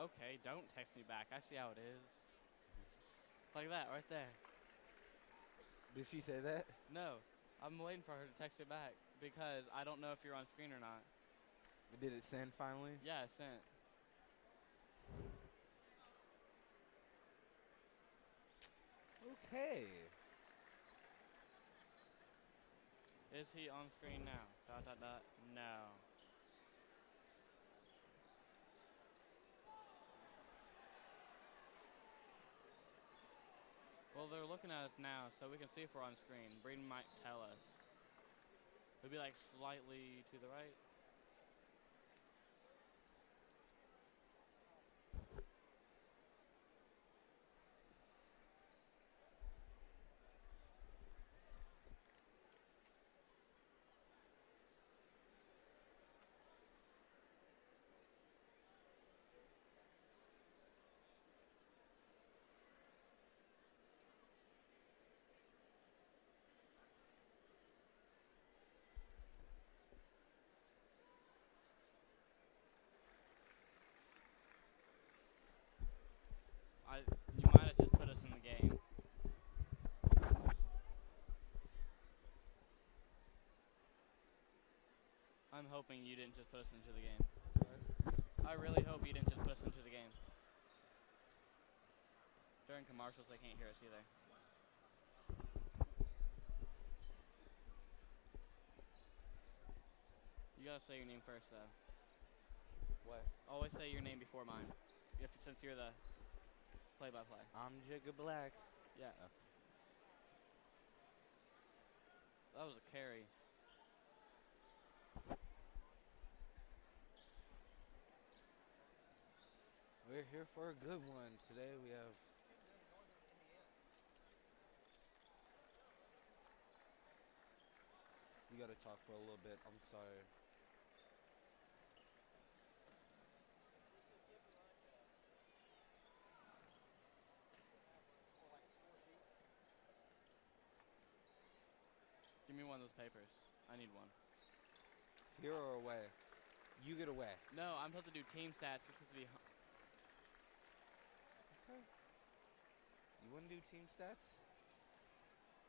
Okay, don't text me back. I see how it is. It's like that right there. Did she say that? No, I'm waiting for her to text me back because I don't know if you're on screen or not. Did it send finally? Yeah, I sent. Okay. Is he on screen now? Dot dot dot. No. Well, they're looking at us now, so we can see if we're on screen. Braden might tell us. It'll be like slightly to the right. You might have just put us in the game. I'm hoping you didn't just put us into the game. I really hope you didn't just put us into the game. During commercials, they can't hear us either. You gotta say your name first, though. What? Always say your name before mine, since you're the play-by-play. I'm Jigga Black. Yeah. Oh. That was a carry. We're here for a good one. Today we have. You gotta talk for a little bit. I'm sorry. Give me one of those papers. I need one. Here or away? You get away. No, I'm supposed to do team stats. You're supposed to be. Okay. You wanna do team stats?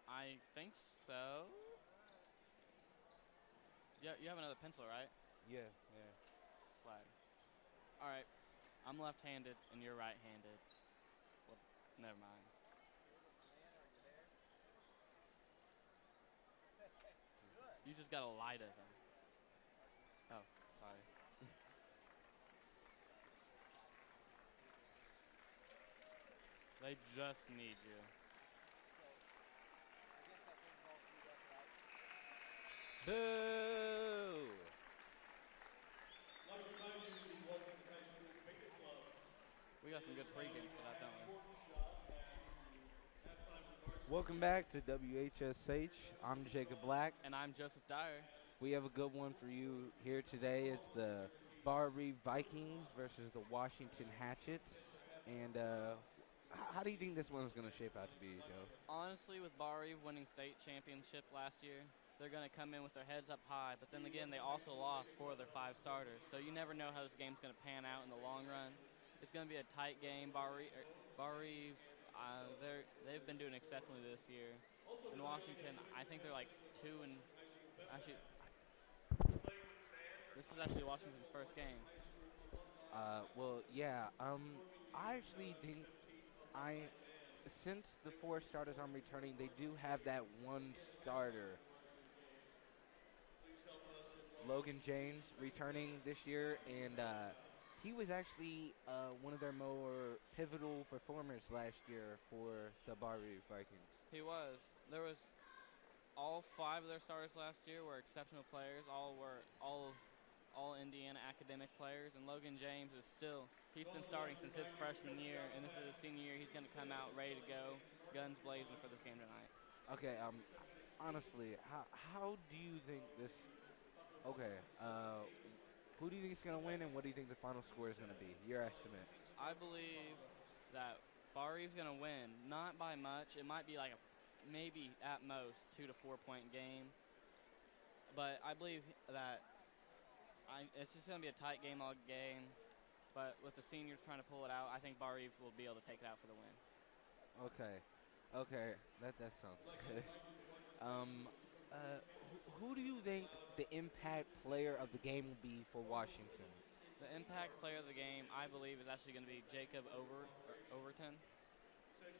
I think so. Yeah, you have another pencil, right? Yeah, yeah. Swag. All right. I'm left-handed and you're right-handed. Well, never mind. You just gotta lie to them. Oh, sorry. They just need you. Boo! Like to remind you, the Washington High School Cricket Club We got some good is pregame having for a that, don't we? half-court shot at the halftime for varsity Welcome cricket. back to WHSH. I'm Jacob Black. And I'm Joseph Dyer. We have a good one for you here today. It's the Barr-Reeve Vikings versus the Washington Hatchets. And how do you think this one's going to shape out to be, Joe? Honestly, with Barr-Reeve winning state championship last year, they're going to come in with their heads up high. But then again, they also lost 4 of their 5 starters. So you never know how this game's going to pan out in the long run. It's going to be a tight game. Barr-Reeve, they've been doing exceptionally this year. In Washington, I think they're like 2 and actually, this is actually Washington's first game. Well, yeah. I actually think I since the 4 starters I'm returning, they do have that one starter, Logan James, returning this year, and he was actually one of their more pivotal performers last year for the Barr-Reeve Vikings. He was. There was all 5 of their starters last year were exceptional players. All were all Indiana academic players, and Logan James is still, he's been starting since his freshman year, and this is his senior year. He's going to come out ready to go, guns blazing for this game tonight. Okay, honestly, how do you think this? Okay, who do you think is gonna win, and what do you think the final score is gonna be? Your estimate. I believe that Barr-Reeve's going to win, not by much. It might be like maybe at most 2 to 4 point game, but I believe that it's just going to be a tight game all game. But with the seniors trying to pull it out, I think Barr-Reeve will be able to take it out for the win. Okay, okay, that sounds good. Um, who do you think the impact player of the game will be for Washington? The impact player of the game, I believe, is actually going to be Jacob Overton.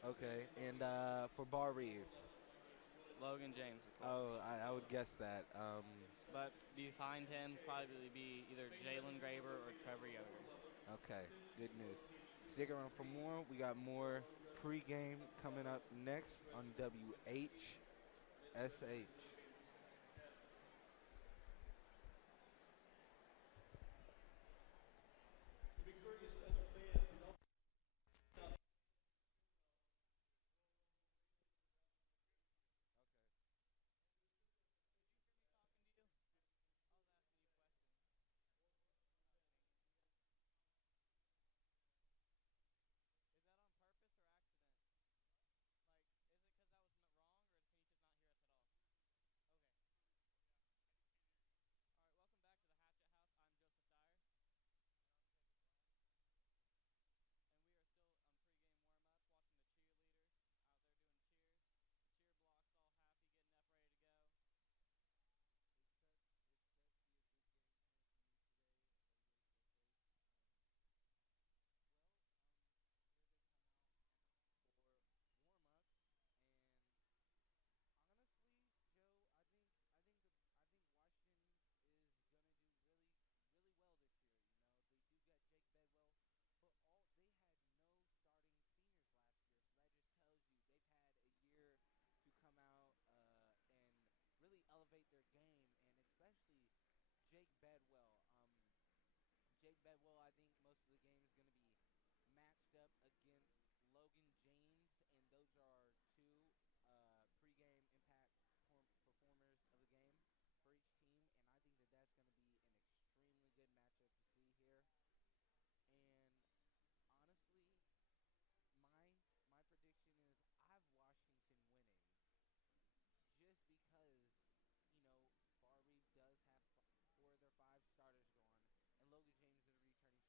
Okay, and for Barr-Reeve. Logan James, of course. Oh, I would guess that. But behind him, probably be either Jalen Graber or Trevor Yoder. Okay, good news. Stick around for more. We got more pregame coming up next on WHSH. To be courteous to other fans, we don't Did you hear me talking to you? I was asking you questions about painting. Is that on purpose or accident? Like, is it because that was wrong, or can you just not hear us at all? Okay. All right, welcome back to the Hatchet House. I'm Joseph Dyer. And we are still on pregame warm-up, watching the cheerleaders out there doing cheers. The cheer block's all happy, getting up, ready to go. It's set to be a good game plan for you today at WHSH. Here they come out for warm-ups, and honestly, Joe, I think Washington is gonna do really well this year. You know, they do get Jake Bedwell, but all they had no starting seniors last year, so that just tells you they've had a year to come out and really elevate their game, and especially Jake Bedwell. Jake Bedwell, I think most of the game is going to be matched up against Logan James, and those are two pregame impact performers of the game for each team, and I think that that's going to be an extremely good matchup to see here. And honestly, my prediction is I have Washington winning, just because Barr-Reeve does have four of their five starters gone, and Logan James is a returning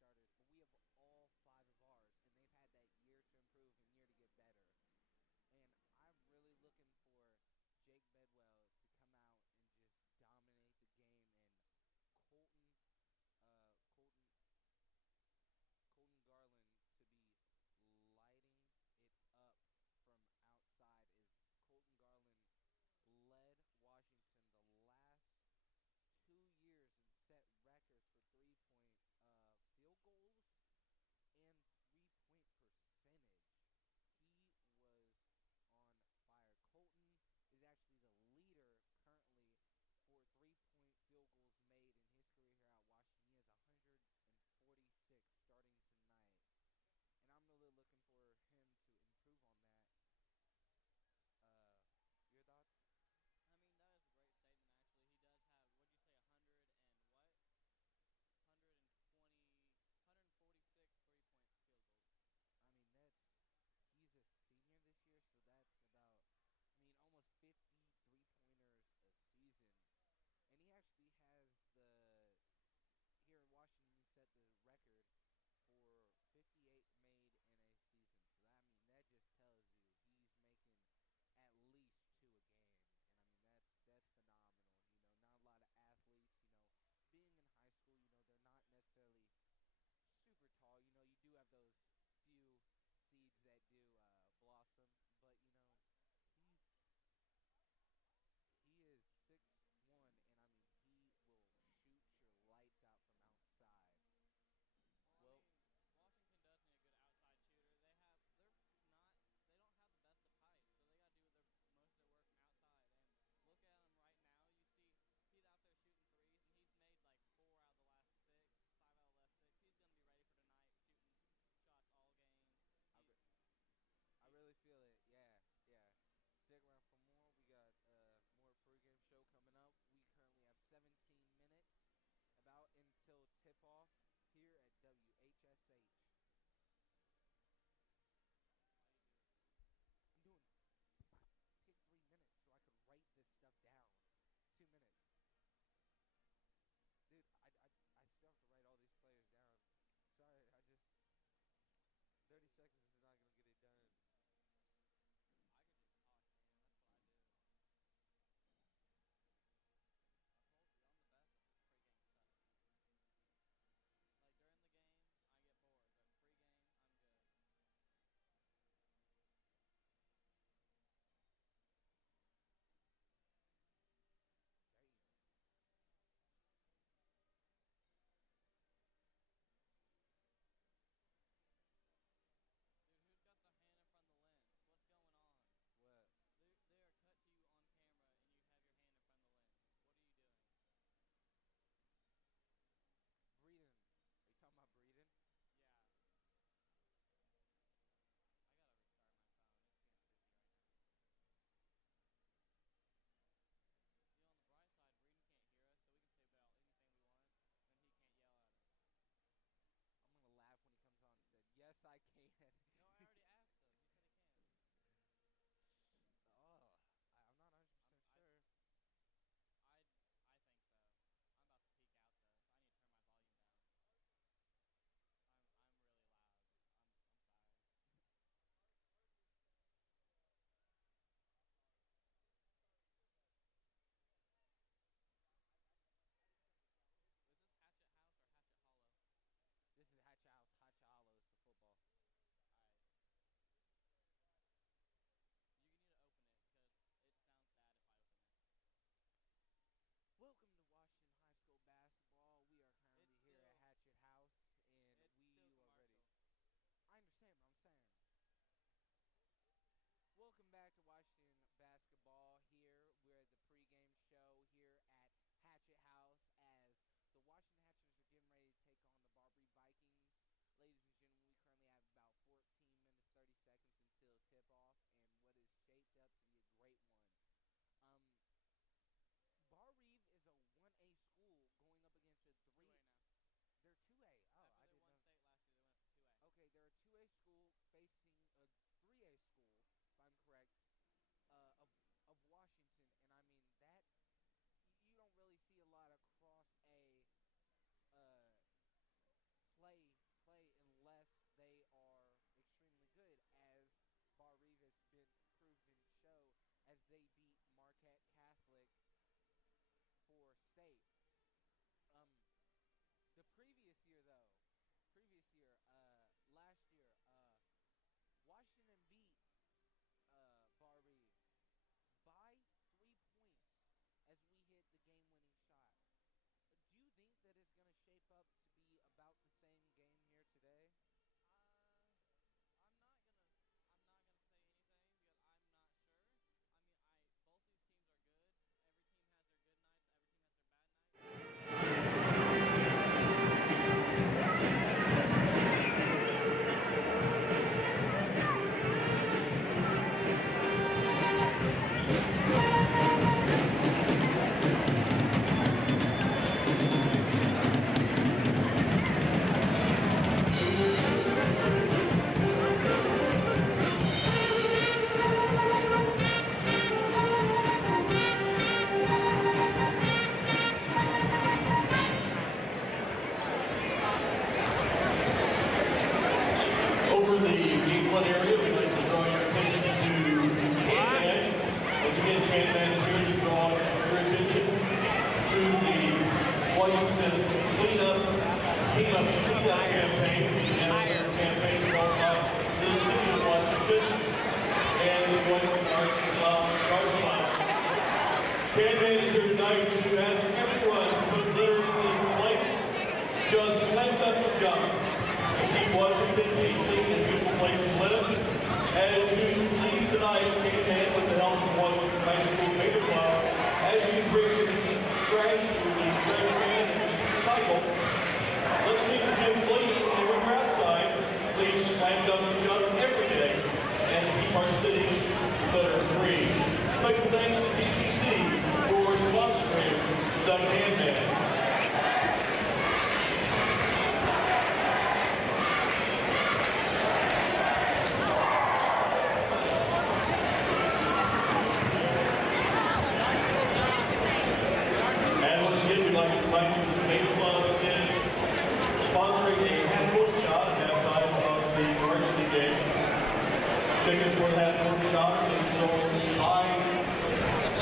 Tickets for that first shot being sold by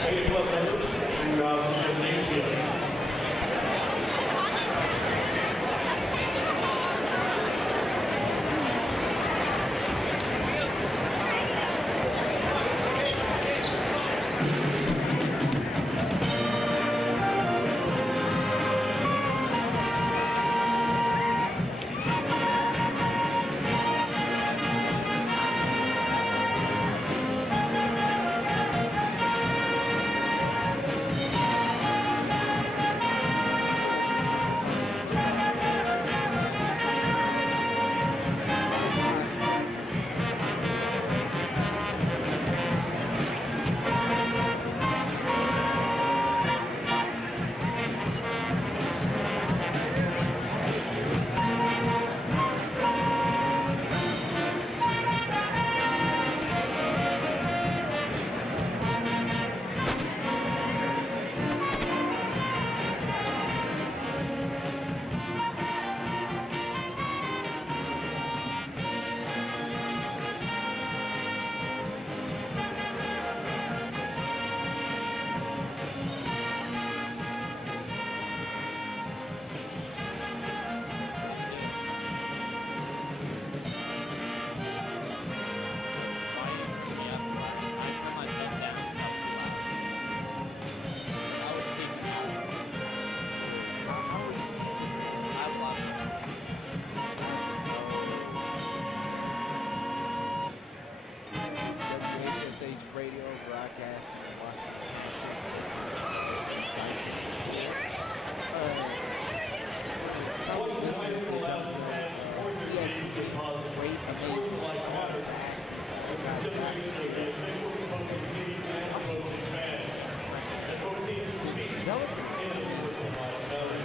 Bay Club members throughout the gymnasium. Radio broadcast in Washington. Washington High School allows the fans support their teams in positive and sportsmanlike manner with consideration of the official coaching team and coaching fans. As both teams compete in a sportsmanlike manner.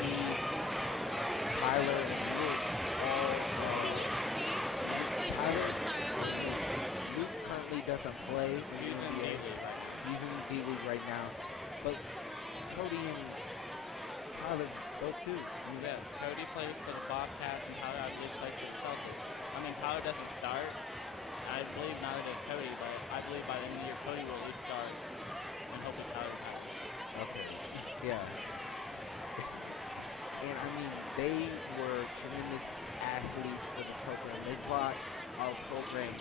Tyler Luke currently doesn't play. He's in the D-League right now. But Cody and Tyler both do. Yes, Cody plays for the Bobcats and Tyler, I believe, plays for the Celtics. I mean, Tyler doesn't start. I believe neither does Cody, but I believe by the end of the year, Cody will at least start. And hopefully Tyler practices. Okay. Yeah. And I mean, they were tremendous athletes for the program. They brought our program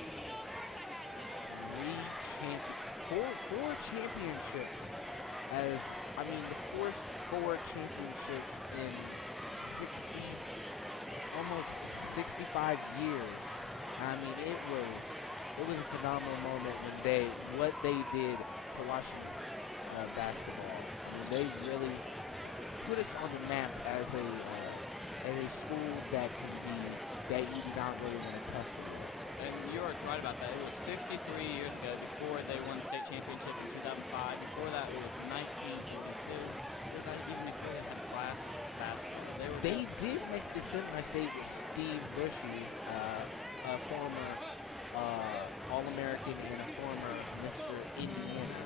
four championships. As I mean, the first four championships in almost 65 years. I mean, it was a phenomenal moment when what they did for Washington basketball. I mean, they really put us on the map as a school that you do not really want to test. And you were right about that. It was 63 years ago before they won the state championship in 2005. Before that, it was 1982. It was not even before they had glass basketball. They did make the semi-state with Steve Bushy, a former All-American and a former Mr. Indiana.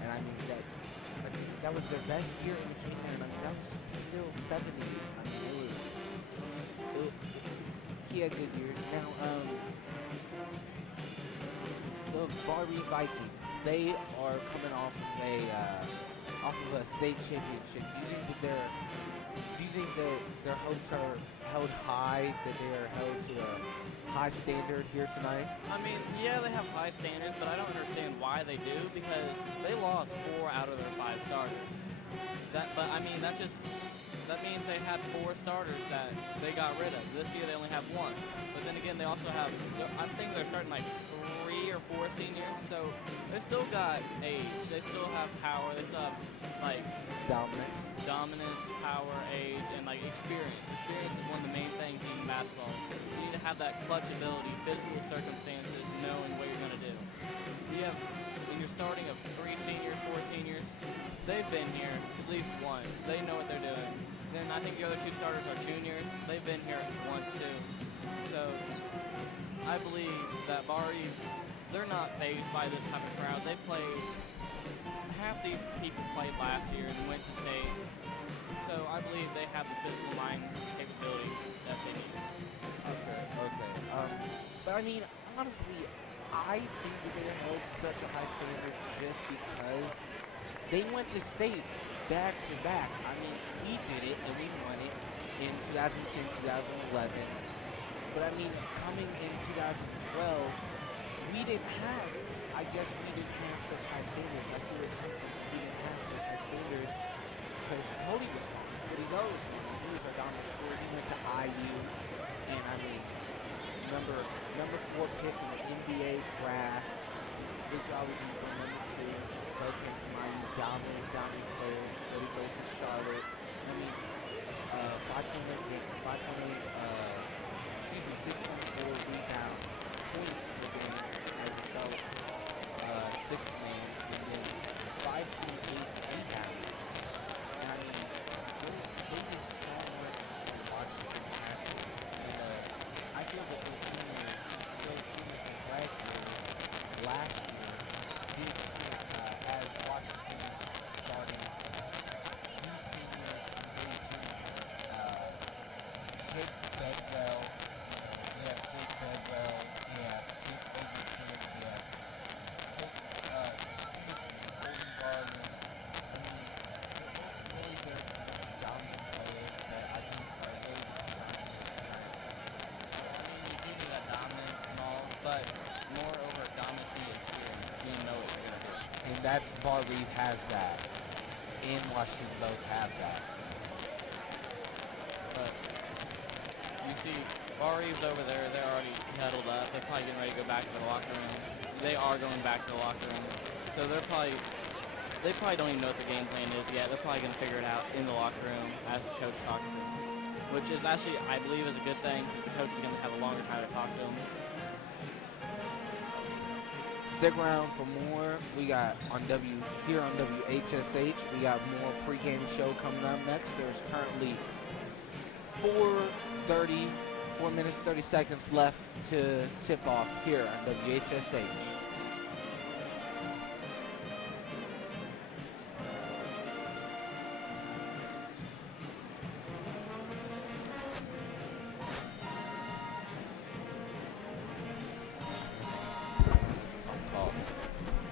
And I mean, that was their best year in junior, and I mean, that was still 70s. I mean, he had good years. Now, the Barr-Reeve Vikings, they are coming off of a state championship. Do you think that their hopes are held high, that they are held to a high standard here tonight? I mean, yeah, they have high standards, but I don't understand why they do, because they lost 4 out of their 5 starters. But I mean, that means they had 4 starters that they got rid of. This year they only have 1. But then again, they also have, I'm thinking they're starting like 3 or 4 seniors, so they still got age. They still have power. They still have like dominance, power, age, and like experience. Experience is one of the main things in basketball. You need to have that clutch ability, physical circumstances, knowing what you're gonna do. When you're starting of 3 seniors, 4 seniors, they've been here at least once. They know what they're doing. Then I think the other 2 starters are juniors. They've been here once too. So I believe that Barr-Reeve, they're not fazed by this type of crowd. They played, half these people played last year and went to state. So I believe they have the physical mind capability that they need. Okay. But I mean, honestly, I think that they held such a high standard just because they went to state back to back. I mean, we did it and we won it in 2010, 2011. But I mean, coming in 2012, we didn't have, I guess we didn't have such high standards. I see where it comes from. We didn't have such high standards because Cody was gone. Cody's always gone. He was our dominant scorer. He went to IU. And I mean, number 4 pick in the NBA draft. This probably be from number 2. Both came from IU. Dominant players. Cody goes to Charlotte. I mean, 6.4 rebounds, points per game as a Charlotte sixth man, and then 5.8 rebounds. And I mean, they did so much on Washington Hatchets. And I feel that those seniors from last year did as Washington starting new seniors Jake Bedwell. Yeah, Jake Bedwell. Yeah, Jake Overton. Yeah, Colton Garden. I mean, they're both really good, dominant players that I think are really dominant. I mean, you do need that dominance and all, but moreover, dominance and experience. You know what you're going to do. And that's Barr-Reeve has that. And Washington both have that. But you see, Barr-Reeve's over there. They're already huddled up. They're probably getting ready to go back to the locker room. They are going back to the locker room. So they probably don't even know what the game plan is yet. They're probably going to figure it out in the locker room as the coach talks to them, which is actually, I believe, is a good thing. The coach is going to have a longer time to talk to them. Stick around for more. We got here on WHSH. We got more pregame show coming up next. There's currently 4 minutes, 30 seconds left to tip off here on WHSH.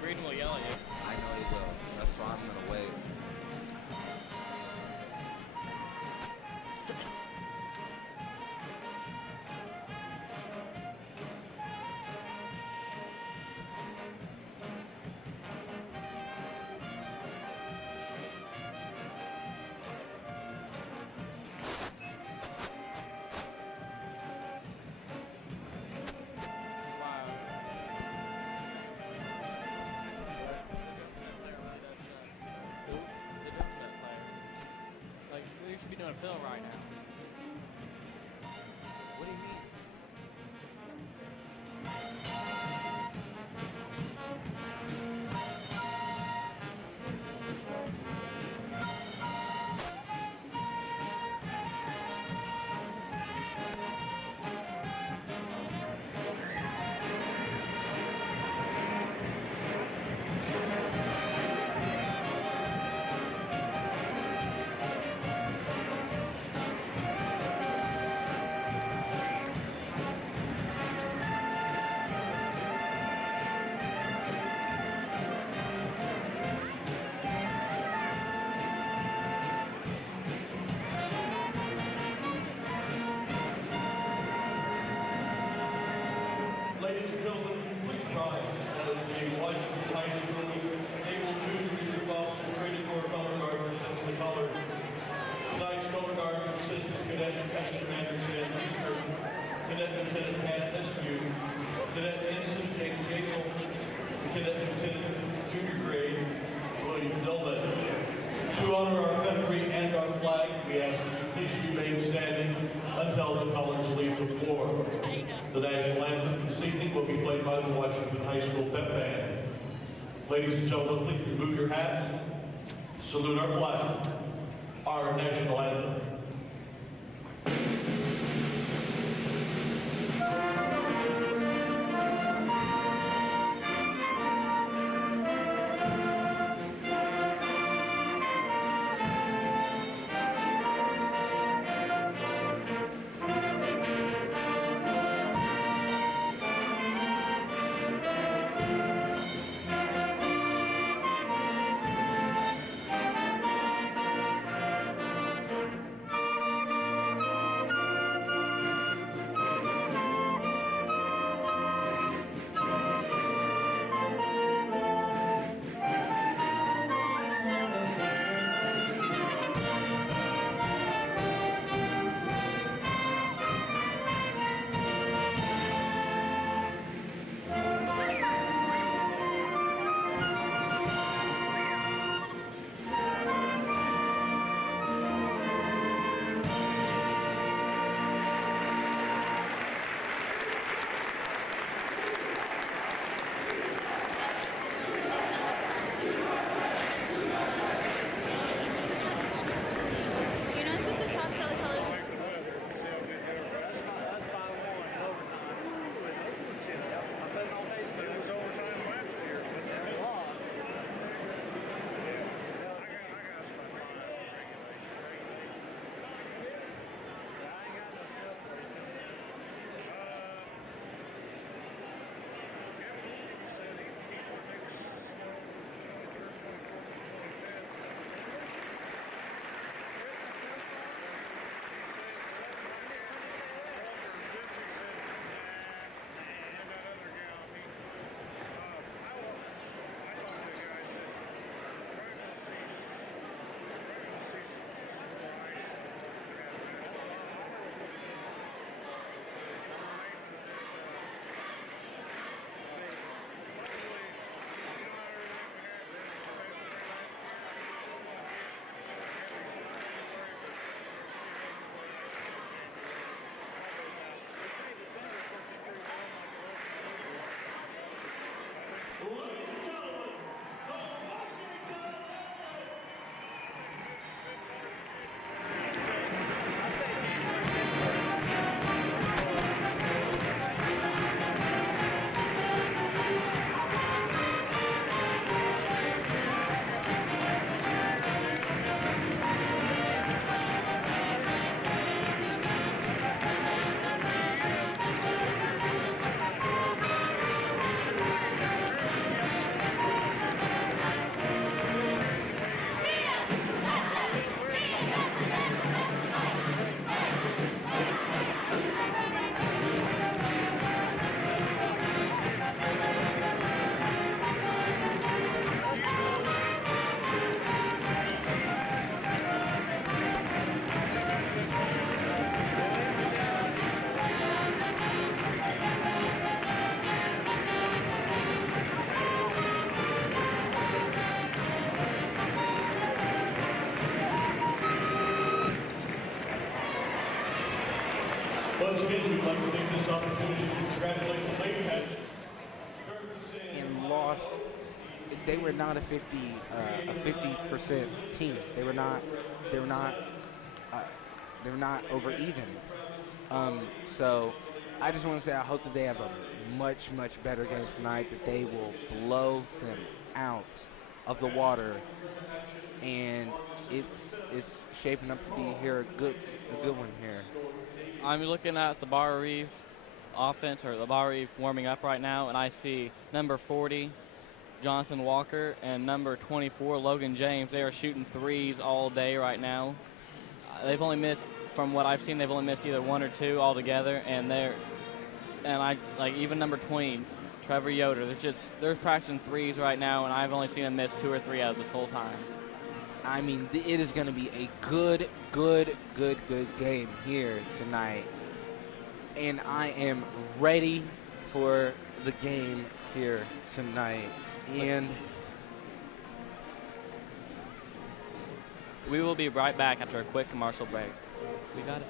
Green will yell at you. I know he will. That's why I'm going to wait. Doing a fill right now. What do you mean? Ladies and gentlemen, please rise as the Washington High School Naval Junior Reserve Officers Training Corps Color Guard presents the colors. Tonight's color guard consists of Cadet Lieutenant Commander Sam Easter, Cadet Lieutenant Pat Eskew, Cadet Ensign James Yazel, Cadet Lieutenant Junior Grade William Dillman. To honor our country and our flag, we ask that you please remain standing until the colors leave the floor. The national anthem this evening will be played by the Washington High School Pep Band. Ladies and gentlemen, please remove your hats, salute our flag, our national anthem. once again, we'd like to take this opportunity to congratulate the Lady Hatchets. And lost. They were not a 50% team. They were not over even. So I just want to say I hope that they have a much better game tonight. That they will blow them out of the water, and it's shaping up to be here a good one here. I'm looking at the Barr-Reeve offense, or the Barr-Reeve warming up right now, and I see number 40, Jonathan Walker, and number 24, Logan James. They are shooting threes all day right now. They've only missed, from what I've seen, they've only missed either one or two altogether, and even number 20, Trevor Yoder, they're practicing threes right now, and I've only seen them miss 2 or 3 out of this whole time. I mean, it is going to be a good game here tonight. And I am ready for the game here tonight. And we will be right back after a quick commercial break. We got it.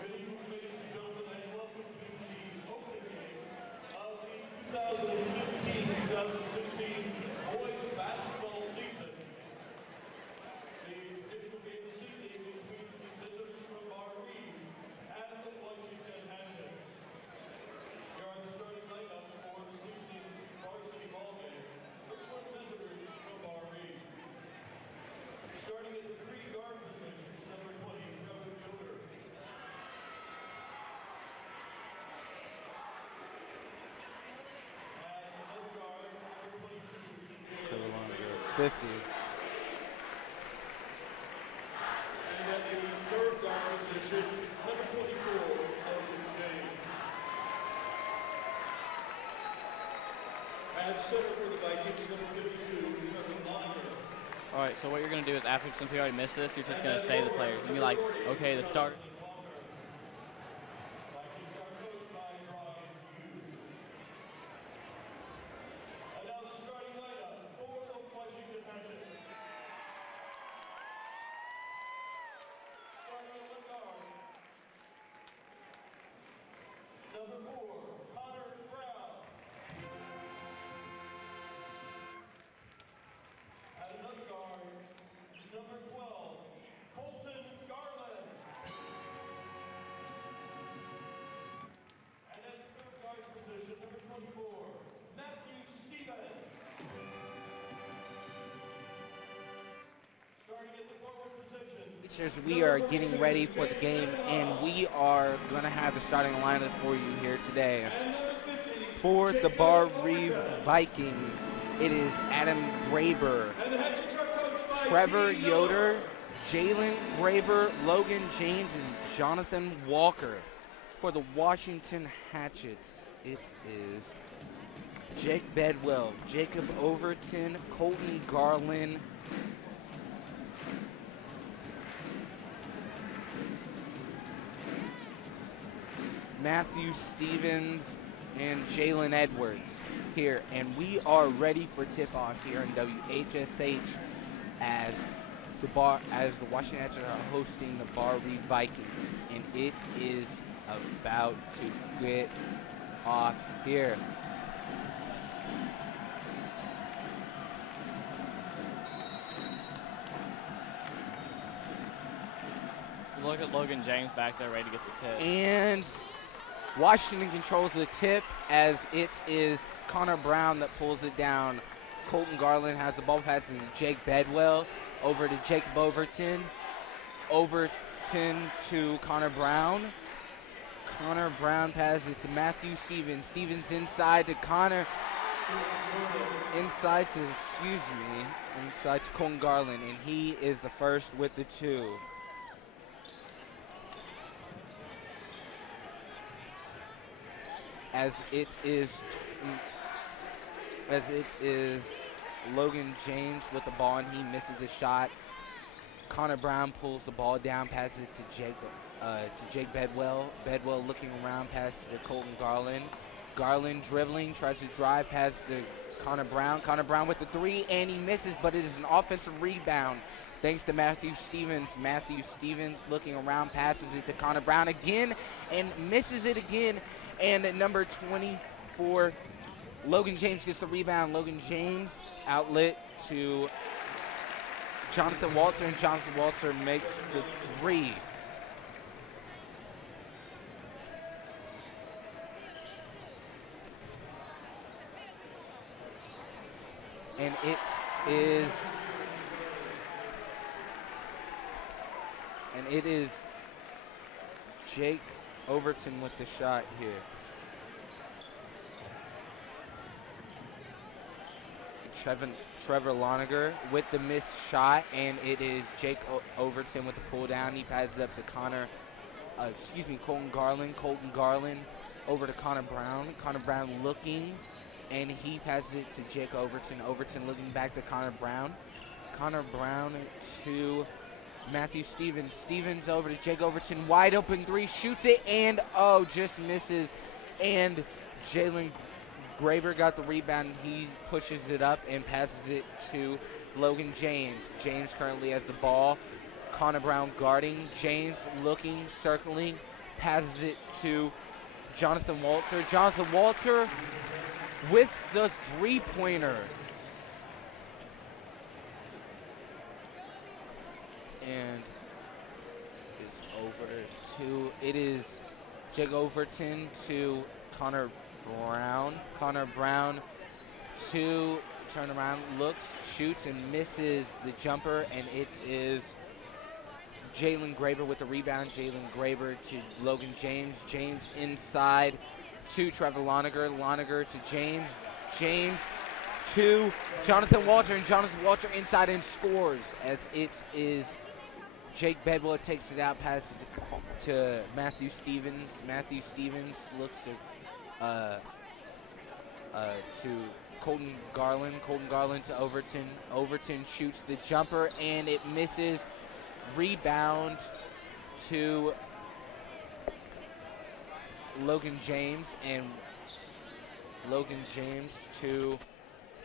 Good evening, ladies and gentlemen, and welcome to the opening game of the 2015-2016 boys basketball season. The traditional game this evening between the visitors from Barr-Reeve and the Washington Hatchets. Here are the starting lineups for this evening's varsity ball game. First one, visitors from Barr-Reeve. Starting at the 3-guard positions, number 20, Trevor Yoder. At another guard, number 22, 50. And at the third guard position, number 24, Logan James. At center for the Vikings, number 52, Trevor Liner. All right, so what you're going to do is after, since we already missed this, you're just going to say the players. And you're like, okay, the start. Vikings are coached by Brian Hughes. And now the starting lineup for the Washington Hatchets. Starting at one guard, number 4, Connor Brown. At another guard, number 12, Colton Garland. And at the third guard position, number 24, Matthew Stevens. Starting at the forward position, We are getting ready for the game, and we are going to have the starting lineup for you here today. and number 50, For the Barr-Reeve Vikings, it is Adam Graber, and the Hatchets are coached by Trevor Gene Yoder, Jalen Graber, Logan James, and Jonathan Walker. For the Washington Hatchets, it is Jake Bedwell, Jacob Overton, Colton Garland, Matthew Stevens, and Jalen Edwards here. And we are ready for tip-off here in WHSH as the Washington Hatchets are hosting the Barr-Reeve Vikings. And it is about to get off here. Look at Logan James back there ready to get the tip. And Washington controls the tip as it is Connor Brown that pulls it down. Colton Garland has the ball, passes to Jake Bedwell, over to Jacob Overton, over to Connor Brown. Connor Brown passes it to Matthew Stevens. Stevens inside to Connor. Inside to Colton Garland, and he is the first with the 2. As it is Logan James with the ball, and he misses the shot. Connor Brown pulls the ball down, passes it to Jake Bedwell. Bedwell looking around, passes to Colton Garland. Garland dribbling, tries to drive past the Connor Brown. Connor Brown with the 3, and he misses, but it is an offensive rebound thanks to Matthew Stevens. Matthew Stevens looking around, passes it to Connor Brown again, and misses it again. And at number 24, Logan James gets the rebound. Logan James outlet to Jonathan Walter, and Jonathan Walter makes the 3. And it is Jake Overton with the shot here. Trevor Loniger with the missed shot, and it is Jake Overton with the pull down. He passes up to Colton Garland. Colton Garland over to Connor Brown. Connor Brown looking, and he passes it to Jake Overton. Overton looking back to Connor Brown. Connor Brown to Matthew Stevens. Stevens over to Jake Overton. Wide open 3, shoots it, and just misses. And Jalen Graber got the rebound. He pushes it up and passes it to Logan James. James currently has the ball. Connor Brown guarding. James looking, circling, passes it to Jonathan Walter. Jonathan Walter with the 3-pointer. And it is Jake Overton to Connor Brown. Connor Brown to turn around, looks, shoots, and misses the jumper, and it is Jalen Graber with the rebound. Jalen Graber to Logan James. James inside to Trevor Loniger. Loniger to James. James to Jonathan Walter, and Jonathan Walter inside and scores, as it is Jake Bedwell takes it out, passes it to Matthew Stevens. Matthew Stevens looks to Colton Garland. Colton Garland to Overton. Overton shoots the jumper, and it misses. Rebound to Logan James, and Logan James to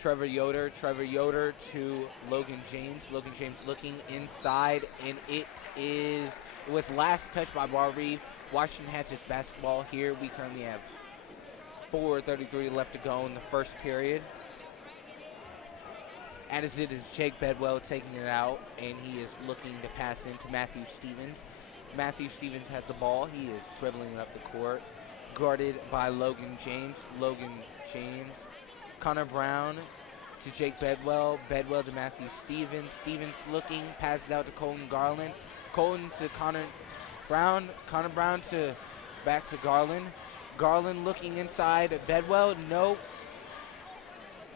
Trevor Yoder. Trevor Yoder to Logan James. Logan James looking inside, and it was last touched by Barr-Reeve. Washington Hatchets basketball here. We currently have 4:33 left to go in the first period. As it is Jake Bedwell taking it out, and he is looking to pass into Matthew Stevens. Matthew Stevens has the ball. He is dribbling it up the court, guarded by Logan James. Logan James. Connor Brown to Jake Bedwell. Bedwell to Matthew Stevens. Stevens looking, passes out to Colton Garland. Colton to Connor Brown. Connor Brown back to Garland. Garland looking inside. Bedwell, nope.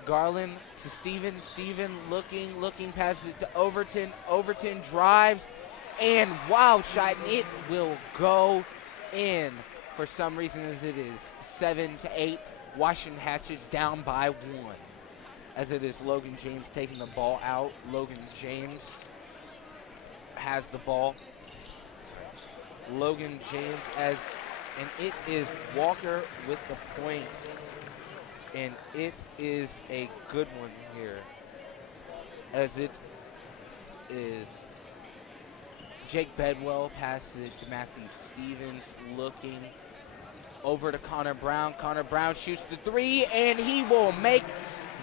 Garland to Stevens. Stevens looking, passes it to Overton. Overton drives, and wow shot, and it will go in for some reason, as it is 7-8. Washington Hatchets down by 1. As it is Logan James taking the ball out. Logan James has the ball. Logan James and it is Walker with the point. And it is a good one here. As it is Jake Bedwell passes it to Matthew Stevens, looking over to Connor Brown. Connor Brown shoots the 3, and he will make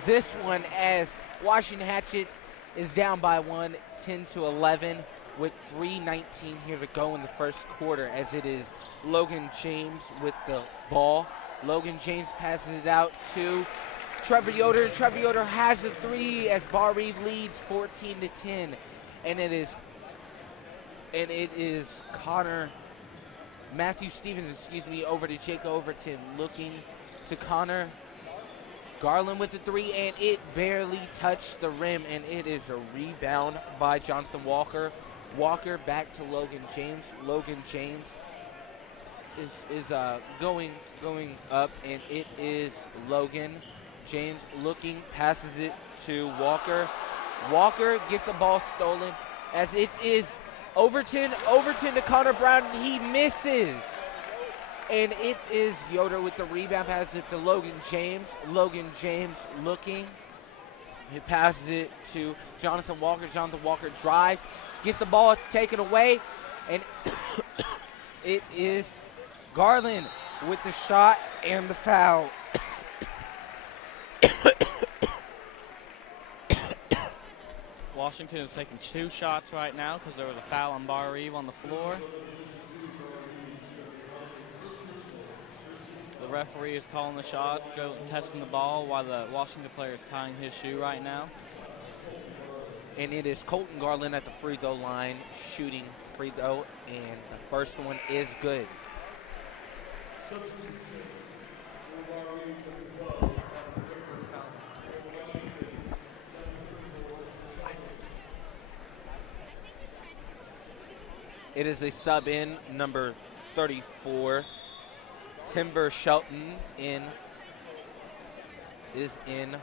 this one, as Washington Hatchets is down by 1, 10-11, with 3:19 here to go in the first quarter, as it is Logan James with the ball. Logan James passes it out to Trevor Yoder. Trevor Yoder has the 3 as Barr-Reeve leads 14-10, and it and it is Matthew Stevens, over to Jake Overton, looking to Connor Garland with the three, and it barely touched the rim, and it is a rebound by Jonathan Walker. Walker back to Logan James. Logan James is going up, and it is Logan James looking, passes it to Walker. Walker gets the ball stolen as it is Overton to Connor Brown, and he misses. And it is Yoder with the rebound, passes it to Logan James. Logan James looking. He passes it to Jonathan Walker. Jonathan Walker drives, gets the ball taken away, and it is Garland with the shot and the foul. Washington is taking 2 shots right now because there was a foul on Barr-Reeve on the floor. The referee is calling the shots, testing the ball while the Washington player is tying his shoe right now. And it is Colton Garland at the free throw line shooting free throw, and the first one is good. It is a sub in, number 34. Timber Shelton is in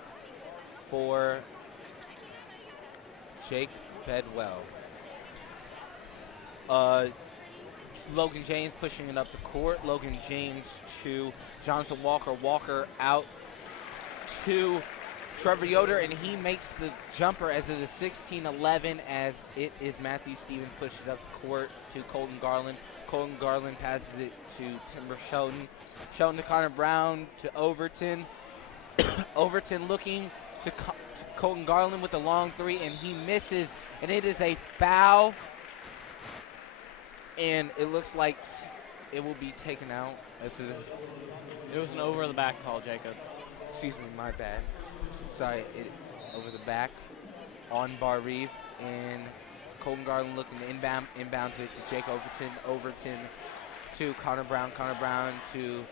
for Jake Bedwell. Logan James pushing it up the court. Logan James to Jonathan Walker. Walker out to Trevor Yoder, and he makes the jumper as it is 16-11 as it is Matthew Stevens pushes it up the court to Colton Garland. Colton Garland passes it to Timber Shelton. Shelton to Connor Brown to Overton. Overton looking to Colton Garland with a long three, and he misses, and it is a foul. And it looks like it will be taken out. As it was an over the back call, Jacob. Excuse me, my bad. Sorry, over the back on Barr-Reeve, and Colton Garland looking to inbounds it to Jake Overton. Overton to Connor Brown. Connor Brown to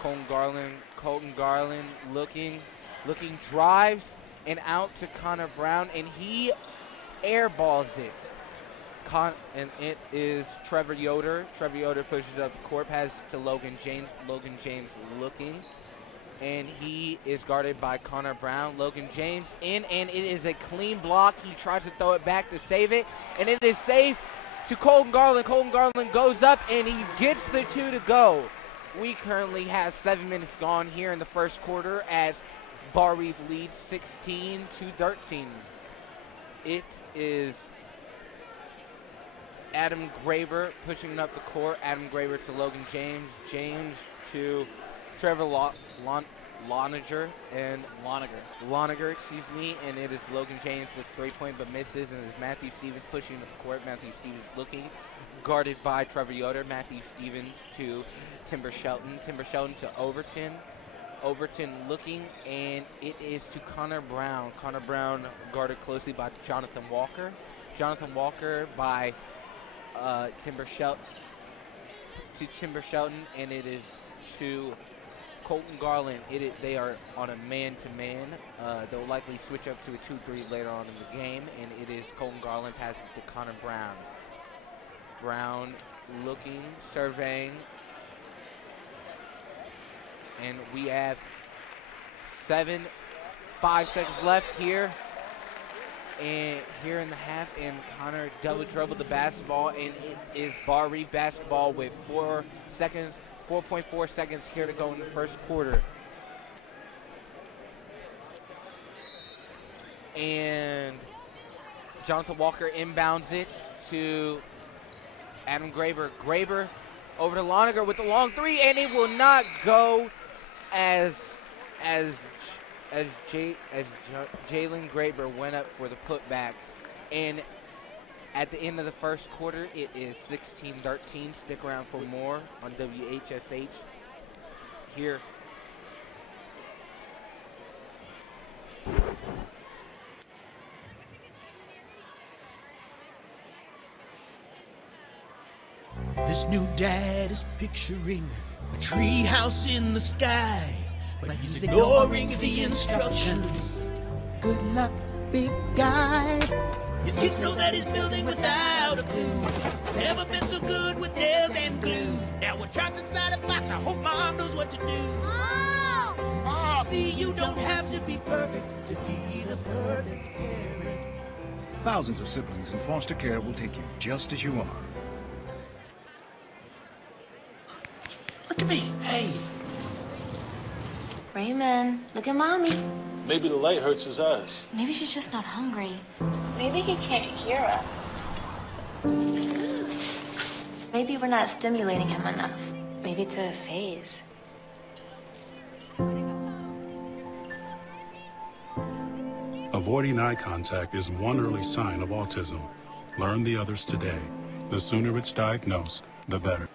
Colton Garland. Colton Garland looking, drives and out to Connor Brown, and he airballs it. And it is Trevor Yoder. Trevor Yoder pushes it up the court, passes it to Logan James. Logan James looking, and he is guarded by Connor Brown. Logan James in, and it is a clean block. He tries to throw it back to save it, and it is saved to Colton Garland. Colton Garland goes up, and he gets the 2 to go. We currently have 7 minutes gone here in the first quarter as Barr-Reeve leads 16-13. It is Adam Graber pushing it up the court. Adam Graber to Logan James. James to Trevor Loniger, and it is Logan James with 3-point but misses, and it is Matthew Stevens pushing up the court. Matthew Stevens looking, guarded by Trevor Yoder. Matthew Stevens to Timber Shelton. Timber Shelton to Overton. Overton looking, and it is to Connor Brown. Connor Brown guarded closely by Jonathan Walker. Jonathan Walker by Timber Shelton, and it is to Colton Garland. They are on a man-to-man. They'll likely switch up to a 2-3 later on in the game, and it is Colton Garland passes to Connor Brown. Brown looking, surveying, and we have 5 seconds left here. And here in the half, and Connor double dribbled the basketball, and it is Barr-Reeve basketball with 4.4 seconds here to go in the first quarter. And Jonathan Walker inbounds it to Adam Graber. Graber over to Loniger with the long three, and it will not go as Jalen Graber went up for the putback. And at the end of the first quarter, it is 16-13. Stick around for more on WHSH here. This new dad is picturing a tree house in the sky, but he's ignoring the instructions. Good luck, big guy. His kids know that he's building without a clue. Never been so good with nails and glue. Now we're trapped inside a box. I hope mom knows what to do. Oh! See, you don't have to be perfect to be the perfect parent. Thousands of siblings in foster care will take you just as you are. Look at me. Hey. Raymond, look at Mommy. Maybe the light hurts his eyes. Maybe she's just not hungry. Maybe he can't hear us. Maybe we're not stimulating him enough. Maybe it's a phase. Avoiding eye contact is one early sign of autism. Learn the others today. The sooner it's diagnosed, the better.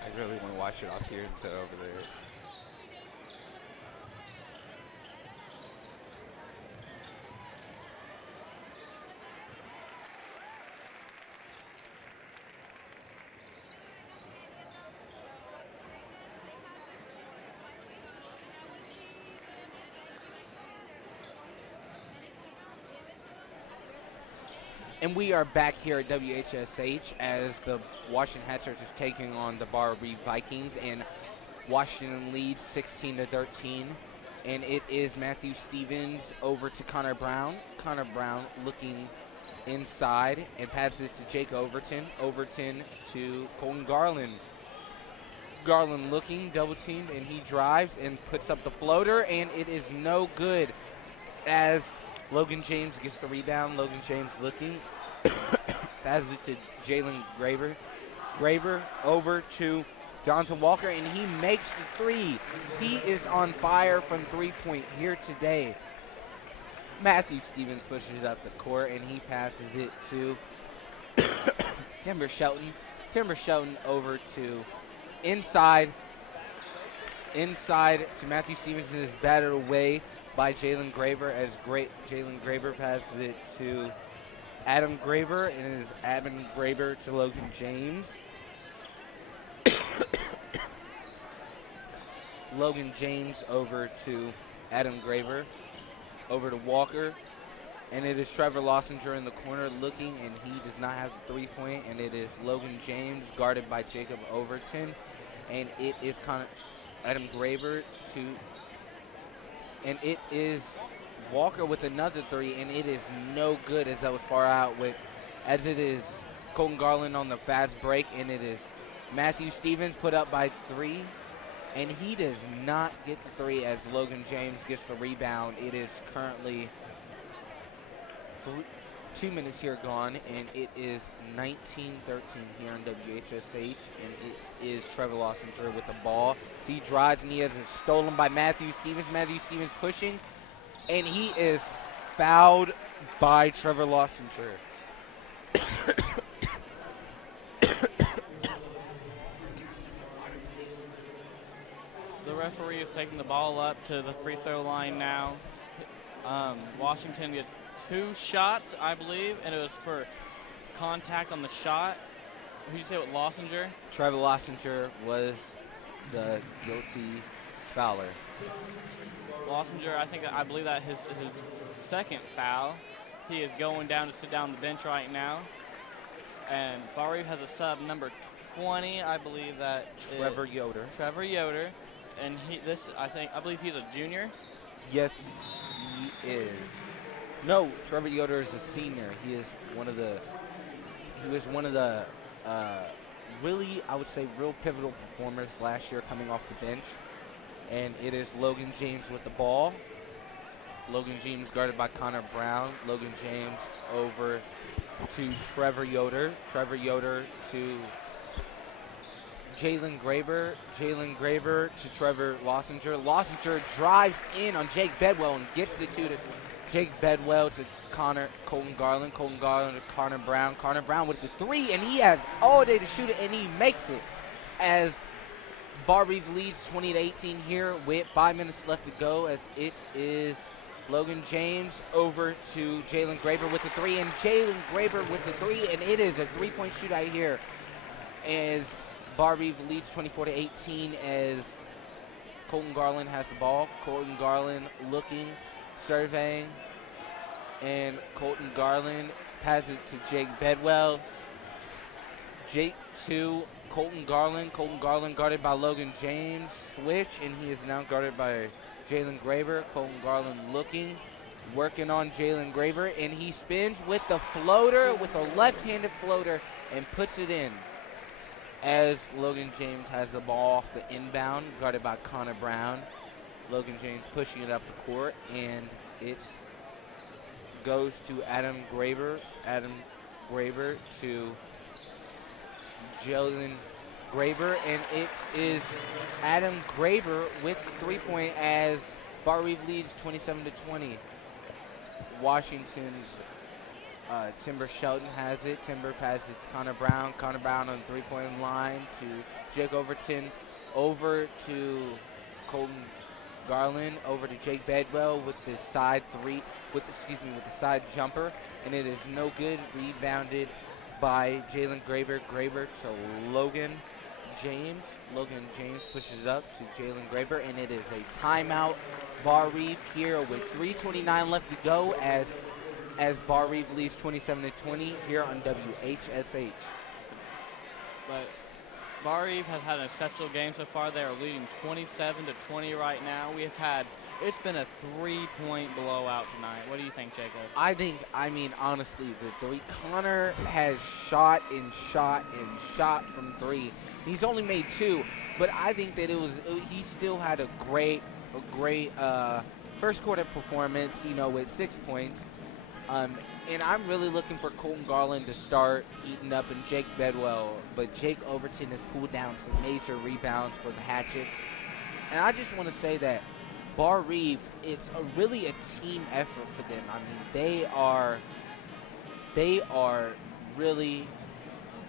I really want to watch it off here instead of over there. And we are back here at WHSH as the Washington Hatchets is taking on the Barr-Reeve Vikings, and Washington leads 16-13. And it is Matthew Stevens over to Connor Brown. Connor Brown looking inside and passes it to Jake Overton. Overton to Colton Garland. Garland looking, double teamed, and he drives and puts up the floater, and it is no good as Logan James gets the rebound. Logan James looking. Passes it to Jalen Graver. Graver over to Jonathan Walker, and he makes the three. He is on fire from three-point here today. Matthew Stevens pushes it up the court, and he passes it to Timber Shelton. Timber Shelton over to inside to Matthew Stevens, and is batted away by Jalen Graver as Jalen Graver passes it to Adam Graver, and it is Adam Graver to Logan James. Logan James over to Adam Graver, over to Walker, and it is Trevor Lossinger in the corner looking, and he does not have the three-point, and it is Logan James guarded by Jacob Overton, and it is Adam Graver to, and it is Walker with another three, and it is no good as that was far out as it is Colton Garland on the fast break, and it is Matthew Stevens put up by three, and he does not get the three as Logan James gets the rebound. It is currently 2 minutes here gone, and it is 19-13 here on WHSH, and it is Trevor Lossinger with the ball. So he drives, and he has it stolen by Matthew Stevens. Matthew Stevens pushing, and he is fouled by Trevor Lossinger. The referee is taking the ball up to the free throw line now. Washington gets 2 shots, I believe, and it was for contact on the shot. Who did you say with Lossinger? Trevor Lossinger was the guilty fouler. Lossinger, I believe that his second foul. He is going down to sit down on the bench right now. And Barr-Reeve has a sub, number 20, I believe that Trevor Yoder. Trevor Yoder. And I believe he's a junior. Yes, he is. No, Trevor Yoder is a senior. He was one of the really, I would say, real pivotal performers last year coming off the bench. And it is Logan James with the ball. Logan James guarded by Connor Brown. Logan James over to Trevor Yoder. Trevor Yoder to Jalen Graber to Trevor Lossinger. Lossinger drives in on Jake Bedwell and gets the 2 to Jake Bedwell to Colton Garland. Colton Garland to Connor Brown. Connor Brown with the 3, and he has all day to shoot it, and he makes it. As Barr-Reeve leads 20-18 here with 5 minutes left to go, as it is Logan James over to Jalen Graber with the 3, and Jalen Graber with the 3, and it is a 3-point shootout here as Barr-Reeve leads 24-18 as Colton Garland has the ball. Colton Garland looking, surveying, and Colton Garland passes it to Jake Bedwell. Jake to Colton Garland. Colton Garland guarded by Logan James. Switch, and he is now guarded by Jalen Graber. Colton Garland looking, working on Jalen Graber, and he spins with the floater, with a left-handed floater, and puts it in. As Logan James has the ball off the inbound, guarded by Connor Brown. Logan James pushing it up the court, and it goes to Adam Graber. Adam Graber to Jalen Graber, and it is Adam Graber with 3-point as Barr-Reeve leads 27-20. Washington's Timber Shelton has it. Timber passes to Connor Brown. Connor Brown on the 3-point line to Jake Overton. Over to Colton Garland. Over to Jake Bedwell with the side with the side jumper, and it is no good. Rebounded by Jalen Graber. Graber to Logan James. Logan James pushes it up to Jalen Graber, and it is a timeout. Barr-Reeve here with 3:29 left to go as Barr-Reeve leads 27-20 here on WHSH. But Barr-Reeve has had an exceptional game so far. They are leading 27-20 right now. It's been a 3-point blowout tonight. What do you think, Jacob? I mean, honestly, the 3. Connor has shot from 3. He's only made 2, but I think that he still had a great first quarter performance, with 6 points. And I'm really looking for Colton Garland to start heating up and Jake Bedwell, but Jake Overton has pulled down some major rebounds for the Hatchets. And I just want to say that Barr-Reeve, it's really a team effort for them. I mean, they are really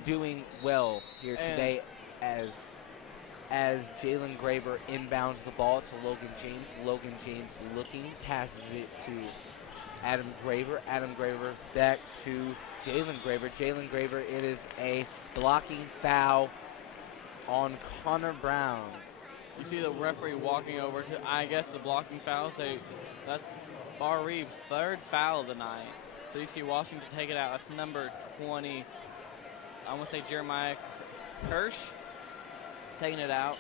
doing well here today as Jalen Graber inbounds the ball to Logan James. Logan James looking, passes it to Adam Graber. Adam Graber back to Jalen Graber. Jalen Graber, it is a blocking foul on Connor Brown. You see the referee walking over to, I guess, the blocking fouls. That's Barr-Reeve's 3rd foul tonight. So you see Washington take it out. That's number 20. I want to say Jeremiah Kirsch taking it out.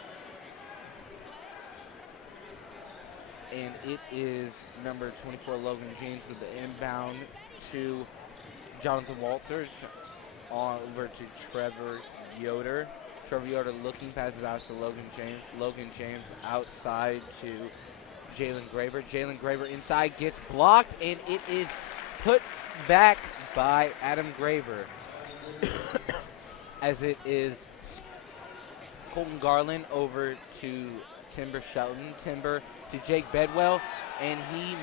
And it is number 24, Logan James, with the inbound to Jonathan Walters. Over to Trevor Yoder. Trevor Yoder looking, passes out to Logan James. Logan James outside to Jalen Graber. Jalen Graber inside, gets blocked, and it is put back by Adam Graber. As it is Colton Garland over to Timber Shelton. Timber to Jake Bedwell, and he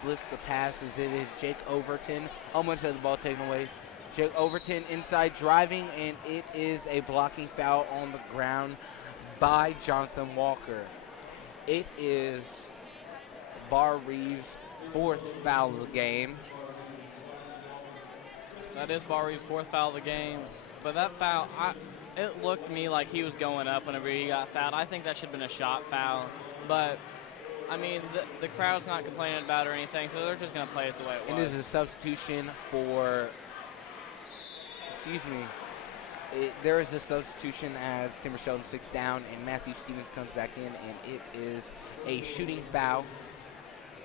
slips the pass as it is Jake Overton. Almost had the ball taken away. Jake Overton inside driving, and it is a blocking foul on the ground by Jonathan Walker. It is Barr-Reeve's 4th foul of the game. That is Barr-Reeve's 4th foul of the game. But that foul, it looked to me like he was going up whenever he got fouled. I think that should have been a shot foul. But, I mean, the crowd's not complaining about it or anything, so they're just going to play it the way it was. It is a substitution for, there is a substitution as Timber Shelton sits down and Matthew Stevens comes back in, and it is a shooting foul.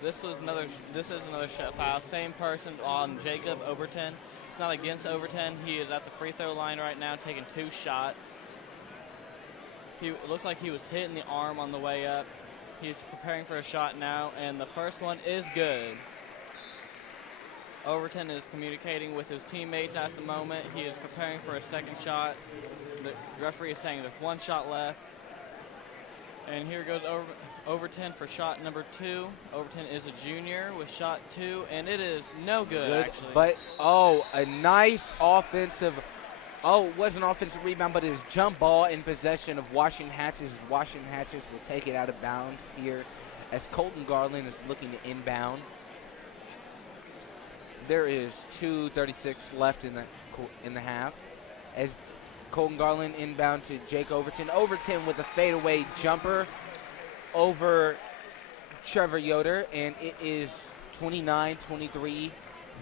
This is another shot foul. Same person on Jacob Overton. It's not against Overton. He is at the free throw line right now taking 2 shots. It looked like he was hitting the arm on the way up. He's preparing for a shot now, and the first one is good. Overton is communicating with his teammates at the moment. He is preparing for a second shot. The referee is saying there's 1 shot left. And here goes Overton for shot number 2. Overton is a junior with shot 2, and it is no good, actually. But, a nice offensive, it was an offensive rebound, but it is jump ball in possession of Washington Hatchets. Washington Hatchets will take it out of bounds here as Colton Garland is looking to inbound. There is 2:36 left in the half. As Colton Garland inbound to Jake Overton. Overton with a fadeaway jumper over Trevor Yoder, and it is 29-23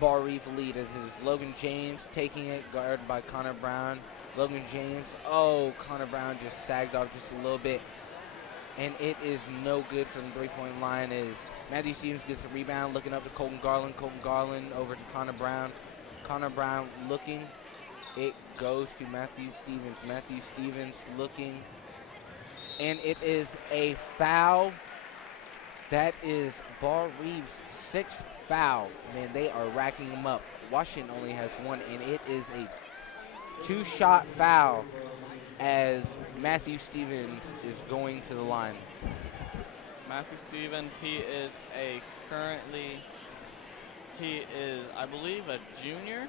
Barr-Reeve lead as is Logan James taking it, guarded by Connor Brown. Logan James, Connor Brown just sagged off just a little bit, and it is no good from the three-point line as Matthew Stevens gets the rebound, looking up to Colton Garland. Colton Garland over to Connor Brown. Connor Brown looking. It goes to Matthew Stevens. Matthew Stevens looking. And it is a foul. That is Barr-Reeve's 6th foul. Man, they are racking them up. Washington only has 1, and it is a 2-shot foul as Matthew Stevens is going to the line. Matthew Stevens, he is I believe, a junior.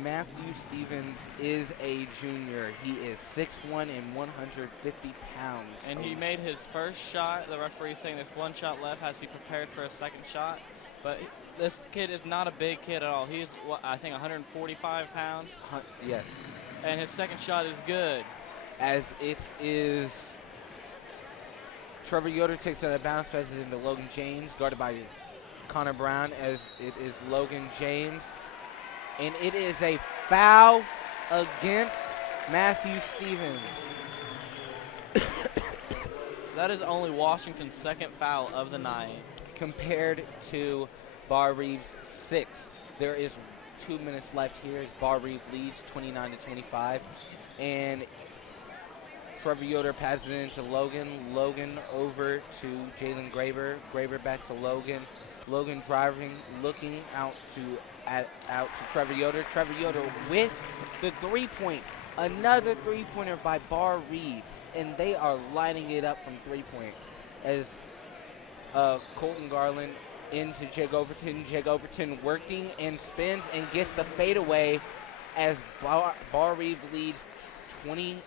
Matthew Stevens is a junior. He is 6'1" and 150 pounds. And he made his first shot. The referee is saying there's 1 shot left as he prepared for a second shot. But this kid is not a big kid at all. He's, I think, 145 pounds. Yes. And his second shot is good. As it is, Trevor Yoder takes it out of bounds, passes into Logan James, guarded by Connor Brown, as it is Logan James. And it is a foul against Matthew Stevens. That is only Washington's 2nd foul of the night. Compared to Barr-Reeve's 6. There is 2 minutes left here as Barr-Reeve leads 29-25. And Trevor Yoder passes it into Logan. Logan over to Jalen Graber. Graber back to Logan. Logan driving, looking out to Trevor Yoder. Trevor Yoder with the 3-point. Another 3-pointer by Barr-Reeve. And they are lighting it up from 3-point. As Colton Garland into Jake Overton. Jake Overton working and spins and gets the fadeaway as Barr-Reeve leads 32-27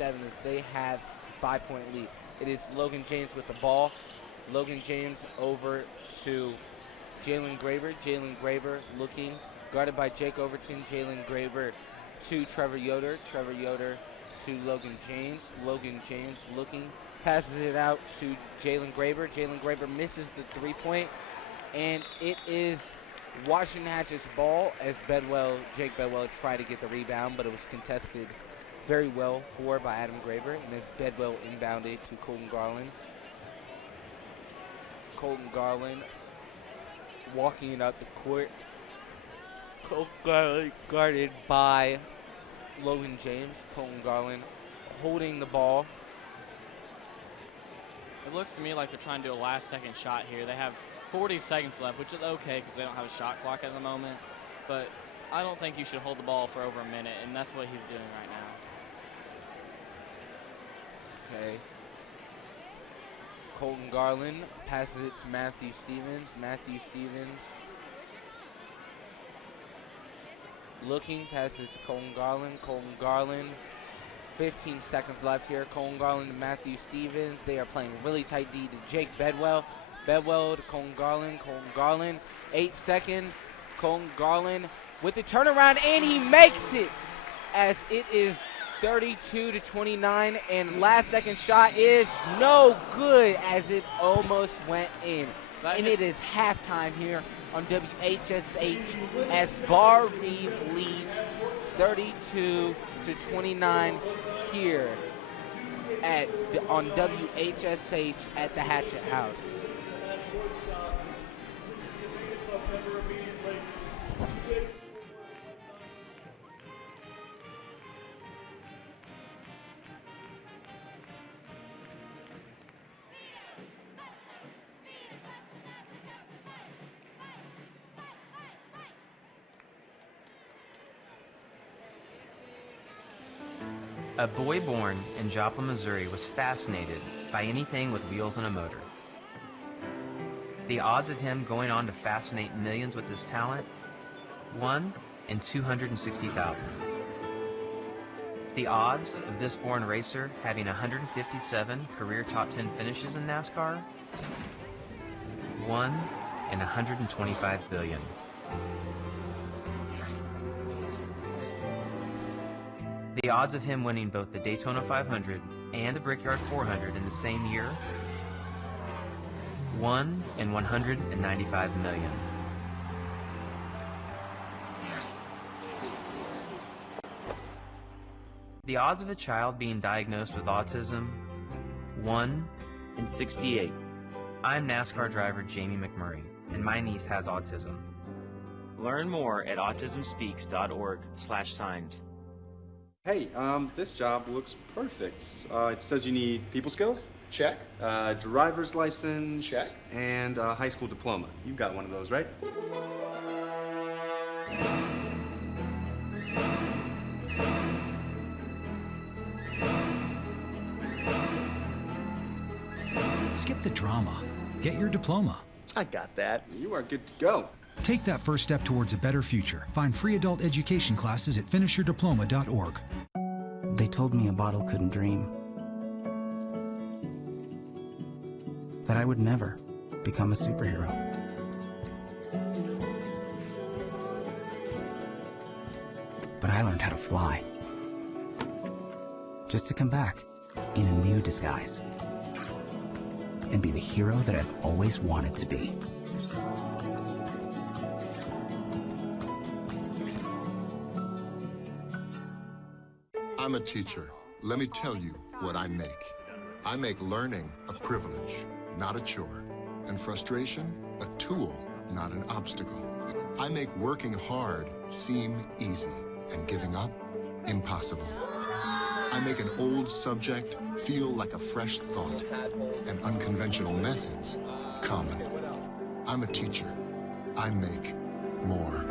as they have 5-point lead. It is Logan James with the ball. Logan James over to Jalen Graber. Jalen Graber looking, guarded by Jake Overton. Jalen Graber to Trevor Yoder. Trevor Yoder to Logan James. Logan James looking, passes it out to Jalen Graber. Jalen Graber misses the 3-point, and it is Washington Hatchets' ball as Jake Bedwell tried to get the rebound, but it was contested very well by Adam Graber, and as Bedwell inbounded to Colton Garland. Colton Garland walking it up the court. Colton Garland guarded by Logan James. Colton Garland holding the ball. It looks to me like they're trying to do a last-second shot here. They have 40 seconds left, which is okay because they don't have a shot clock at the moment. But I don't think you should hold the ball for over a minute, and that's what he's doing right now. Okay. Colton Garland passes it to Matthew Stevens. Matthew Stevens looking, passes it to Colton Garland. Colton Garland, 15 seconds left here. Colton Garland to Matthew Stevens. They are playing really tight D to Jake Bedwell. Bedwell to Colton Garland. Colton Garland, 8 seconds. Colton Garland with the turnaround, and he makes it as it is 32-29, and last second shot is no good as it almost went in. And it is halftime here on WHSH as Barr-Reeve leads 32-29 here on WHSH at the Hatchet House. A boy born in Joplin, Missouri was fascinated by anything with wheels and a motor. The odds of him going on to fascinate millions with his talent? 1 in 260,000. The odds of this born racer having 157 career top 10 finishes in NASCAR? 1 in 125 billion. The odds of him winning both the Daytona 500 and the Brickyard 400 in the same year? 1 in 195 million. The odds of a child being diagnosed with autism? 1 in 68. I'm NASCAR driver Jamie McMurray, and my niece has autism. Learn more at autismspeaks.org/signs. Hey, this job looks perfect. It says you need people skills? Check. Driver's license? Check. And a high school diploma. You've got one of those, right? Skip the drama. Get your diploma. I got that. You are good to go. Take that first step towards a better future. Find free adult education classes at finishyourdiploma.org. They told me a bottle couldn't dream. That I would never become a superhero. But I learned how to fly. Just to come back in a new disguise. And be the hero that I've always wanted to be. I'm a teacher. Let me tell you what I make. I make learning a privilege, not a chore, and frustration a tool, not an obstacle. I make working hard seem easy and giving up impossible. I make an old subject feel like a fresh thought and unconventional methods common. I'm a teacher. I make more.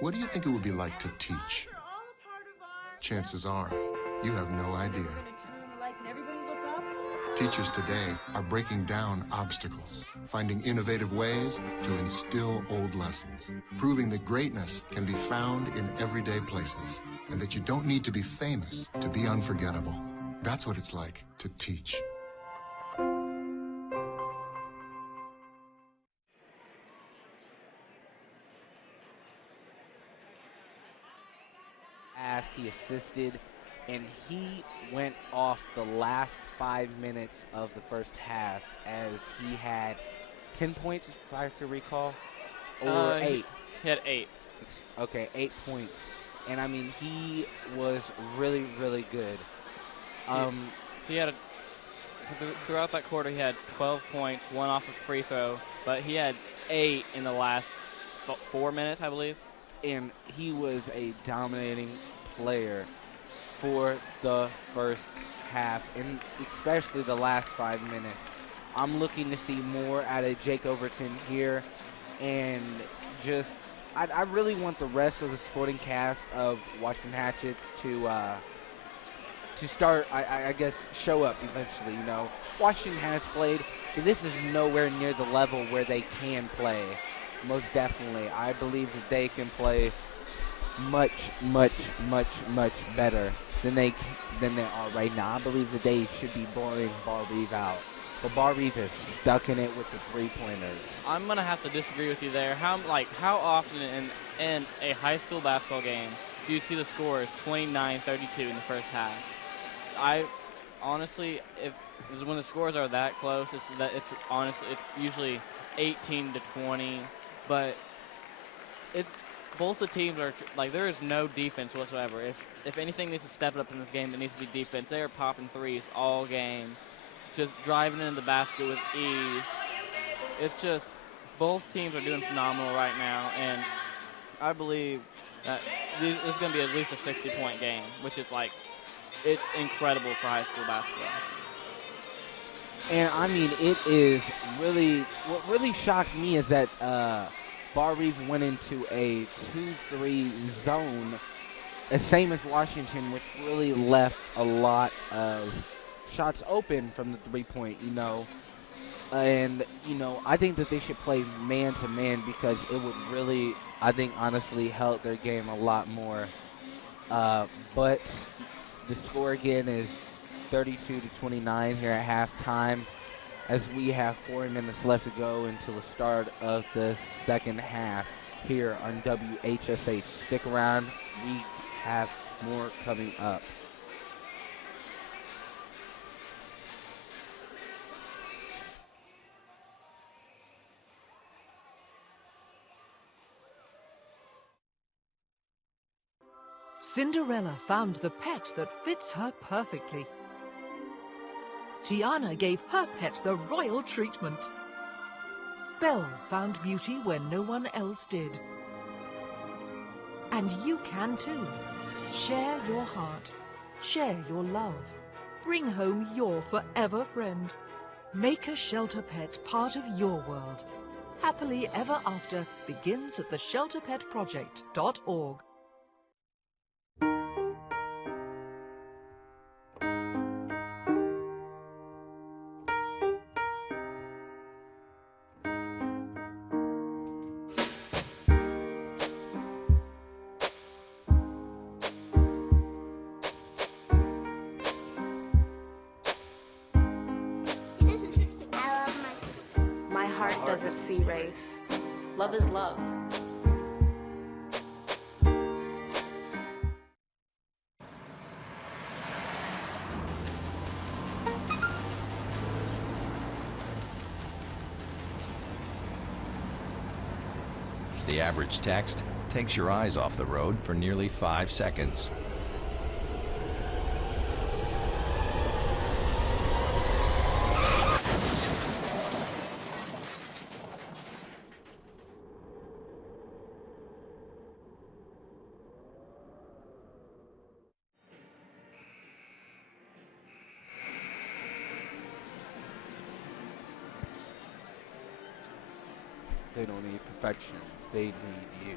What do you think it would be like to teach? Chances are, you have no idea. Teachers today are breaking down obstacles, finding innovative ways to instill old lessons, proving that greatness can be found in everyday places, and that you don't need to be famous to be unforgettable. That's what it's like to teach. He assisted, and he went off the last 5 minutes of the first half as he had 10 points, if I can recall, or 8. He had 8. Okay, 8 points. And, I mean, he was really, really good. He had throughout that quarter, he had 12 points, 1 off a free throw, but he had 8 in the last 4 minutes, I believe. And he was a dominating player for the first half, and especially the last 5 minutes. I'm looking to see more out of Jake Overton here, and just I really want the rest of the sporting cast of Washington Hatchets to start, I guess, show up eventually. You know, Washington has played, but this is nowhere near the level where they can play. Most definitely. I believe that they can play much, much, much, much better than they are right now. I believe that they should be blowing Barr-Reeve out. But Barr-Reeve is stuck in it with the three-pointers. I'm going to have to disagree with you there. How often in a high school basketball game do you see the scores 29-32 in the first half? I honestly, when the scores are that close, it's usually 18-20. But both the teams are there is no defense whatsoever. If anything needs to step up in this game, it needs to be defense. They are popping threes all game, just driving into the basket with ease. It's just both teams are doing phenomenal right now, and I believe that this is going to be at least a 60-point game, which is it's incredible for high school basketball. And I mean, it is really, what really shocked me is that Barr-Reeve went into a 2-3 zone, the same as Washington, which really left a lot of shots open from the three-point, And, I think that they should play man-to-man because it would really, I think, honestly help their game a lot more. But the score again is 32-29 here at halftime as we have 4 minutes left to go until the start of the second half here on WHSH. Stick around. We have more coming up. Cinderella found the pet that fits her perfectly. Tiana gave her pet the royal treatment. Belle found beauty where no one else did. And you can too. Share your heart. Share your love. Bring home your forever friend. Make a shelter pet part of your world. Happily Ever After begins at theshelterpetproject.org. Doesn't see race. Love is love. The average text takes your eyes off the road for nearly 5 seconds. They don't need perfection. They need you.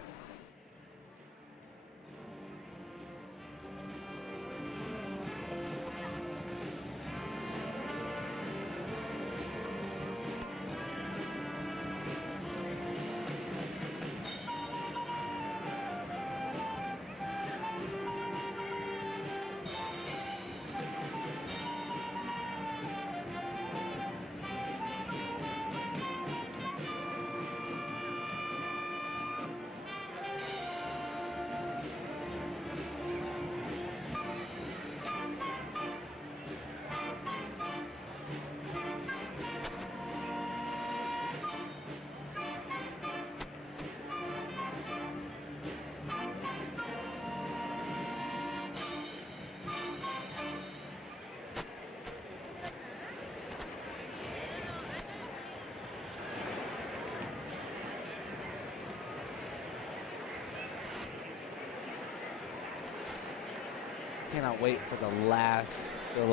Cannot wait for the last 2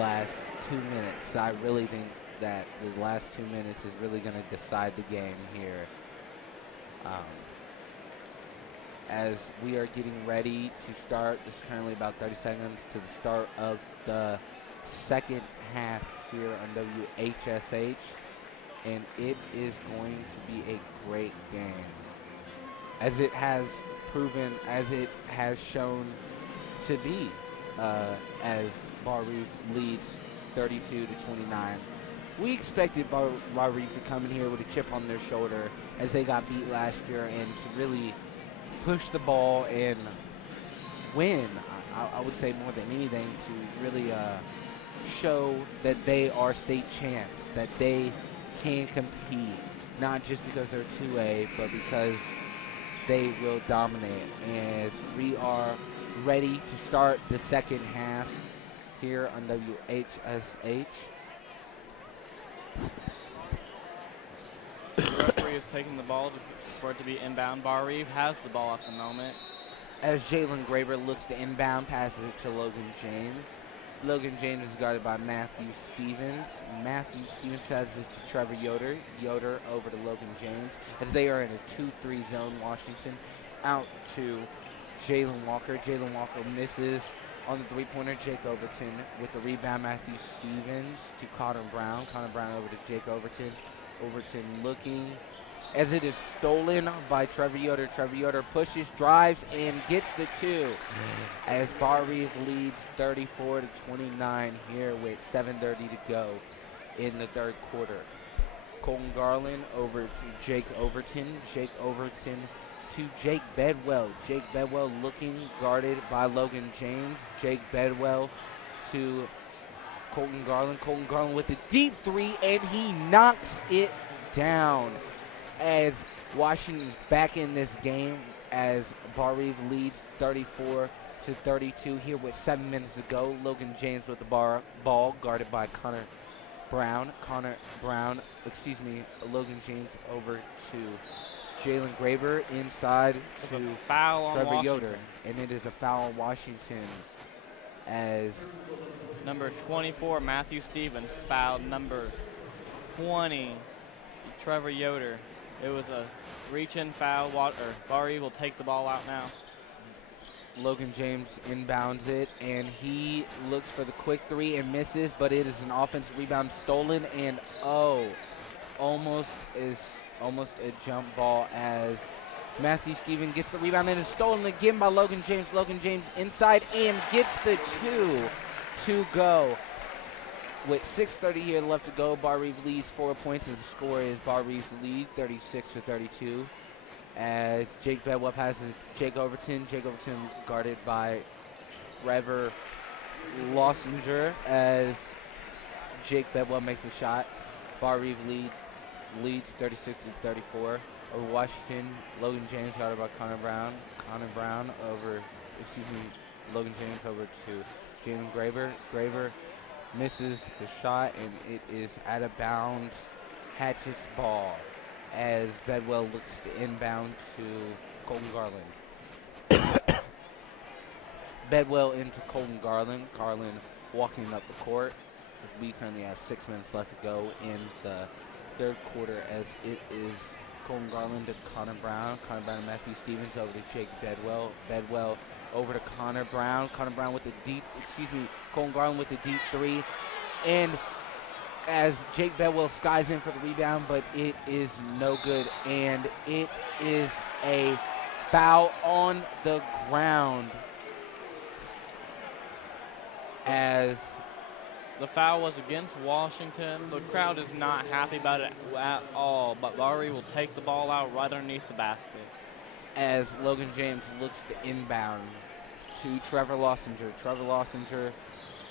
minutes. I really think that the last 2 minutes is really going to decide the game here. As we are getting ready to start, it's currently about 30 seconds to the start of the second half here on WHSH, and it is going to be a great game. As it has proven, as it has shown to be. As Barr-Reeve leads 32-29. We expected Barr-Reeve to come in here with a chip on their shoulder as they got beat last year and to really push the ball and win. I would say more than anything to really show that they are state champs, that they can compete, not just because they're 2A, but because they will dominate. As we are ready to start the second half here on WHSH. The referee is taking the ball for it to be inbound. Barr-Reeve has the ball at the moment. As Jalen Graber looks to inbound, passes it to Logan James. Logan James is guarded by Matthew Stevens. Matthew Stevens passes it to Trevor Yoder. Yoder over to Logan James as they are in a 2-3 zone. Washington out to Jalen Walker. Jalen Walker misses on the three-pointer. Jake Overton with the rebound. Matthew Stevens to Connor Brown. Connor Brown over to Jake Overton. Overton looking as it is stolen by Trevor Yoder. Trevor Yoder pushes, drives, and gets the two as Barr-Reeve leads 34-29 here with 7:30 to go in the third quarter. Colton Garland over to Jake Overton. Jake Overton to Jake Bedwell. Jake Bedwell looking, guarded by Logan James. Jake Bedwell to Colton Garland. Colton Garland with the deep three, and he knocks it down as Washington's back in this game as Barr-Reeve leads 34-32 here with 7 minutes to go. Logan James with the ball guarded by Logan James over to Jalen Graber inside to foul on Trevor Washington. Yoder, and it is a foul on Washington as number 24, Matthew Stevens, fouled number 20, Trevor Yoder. It was a reach-in foul. Barr-Reeve will take the ball out now. Logan James inbounds it, and he looks for the quick three and misses, but it is an offensive rebound stolen, and almost a jump ball as Matthew Stevens gets the rebound and is stolen again by Logan James. Logan James inside and gets the two to go. With 6:30 here left to go, Barr-Reeve leads 4 points, and the score is Barr-Reeve's lead, 36-32. As Jake Bedwell passes to Jake Overton. Jake Overton guarded by Trevor Lossinger as Jake Bedwell makes a shot. Barr-Reeve leads 36-34 over Washington. Logan James guarded by Connor Brown. Logan James over to Jalen Graber. Graber misses the shot, and it is out of bounds. Hatchet's ball as Bedwell looks to inbound to Colton Garland. Bedwell into Colton Garland. Garland walking up the court. We currently have 6 minutes left to go in the third quarter as it is Colton Garland to Connor Brown. Connor Brown and Matthew Stevens over to Jake Bedwell. Bedwell over to Connor Brown. Connor Brown with the Colton Garland with the deep three. And as Jake Bedwell skies in for the rebound, but it is no good. And it is a foul on the ground as the foul was against Washington. The crowd is not happy about it at all, but Barr-Reeve will take the ball out right underneath the basket. As Logan James looks to inbound to Trevor Lossinger. Trevor Lossinger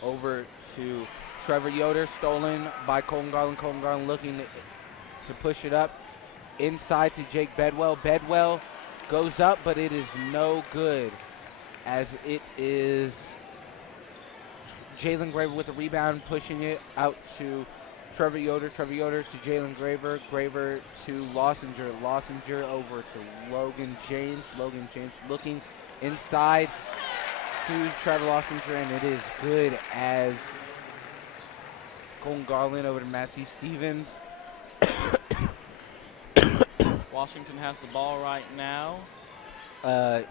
over to Trevor Yoder, stolen by Colton Garland. Colton Garland looking to push it up inside to Jake Bedwell. Bedwell goes up, but it is no good as it is Jalen Graber with the rebound, pushing it out to Trevor Yoder. Trevor Yoder to Jalen Graber. Graber to Lossinger. Lossinger over to Logan James. Logan James looking inside to Trevor Lossinger, and it is good as Colton Garland over to Matthew Stevens. Washington has the ball right now.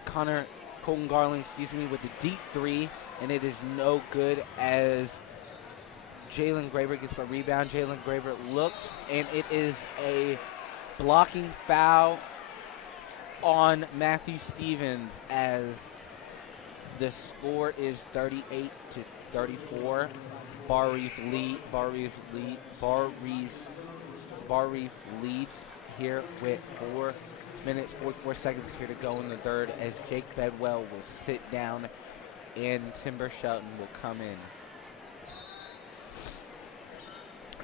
Colton Garland, with the deep three, and it is no good as Jalen Graber gets the rebound. Jalen Graber looks, and it is a blocking foul on Matthew Stevens as the score is 38-34. Barr-Reeve leads here with 4 minutes, 44 seconds here to go in the third as Jake Bedwell will sit down and Timber Shelton will come in.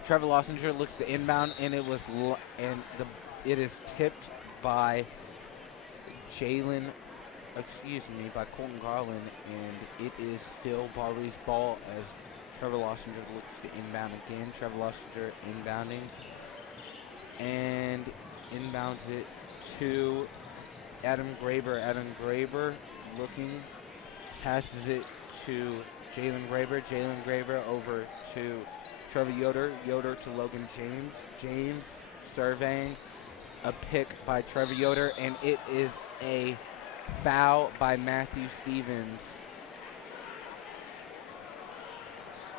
Trevor Lossinger looks to inbound, and it is tipped by by Colton Garland, and it is still Barr-Reeve's ball as Trevor Lossinger looks to inbound again. Trevor Lossinger inbounding and inbounds it to Adam Graber. Adam Graber looking, passes it to Jalen Graber over to Trevor Yoder. Yoder to Logan James. James surveying. A pick by Trevor Yoder, and it is a foul by Matthew Stevens.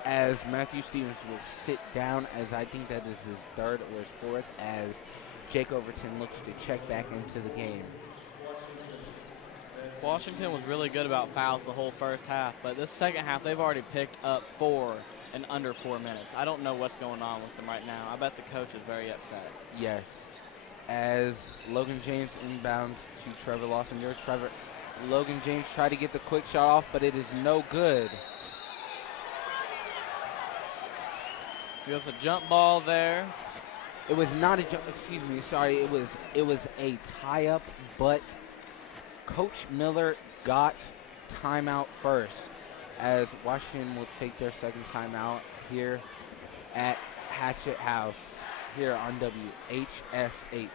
As Matthew Stevens will sit down, as I think that is his third or his fourth, as Jake Overton looks to check back into the game. Washington was really good about fouls the whole first half, but this second half they've already picked up 4 in under 4 minutes. I don't know what's going on with them right now. I bet the coach is very upset. Yes. As Logan James inbounds to Trevor Lossinger. Logan James tried to get the quick shot off, but it is no good. He goes a jump ball there. It was not a jump, excuse me, sorry. It was a tie-up, but Coach Miller got timeout first, as Washington will take their second timeout here at Hatchet House here on WHSH.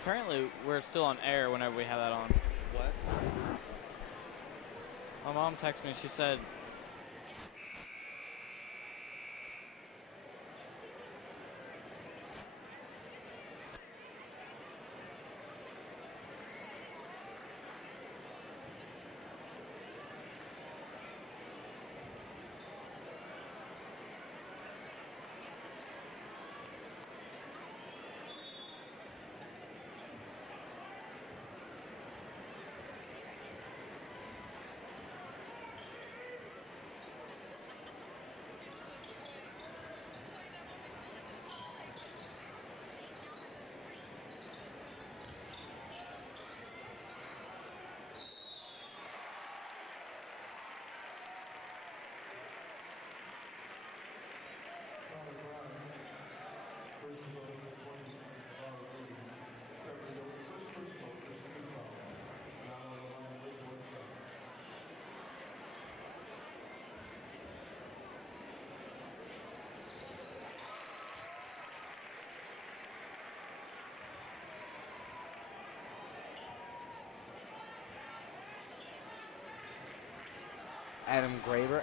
Apparently, we're still on air whenever we have that on. What? My mom texted me. She said, Adam Graver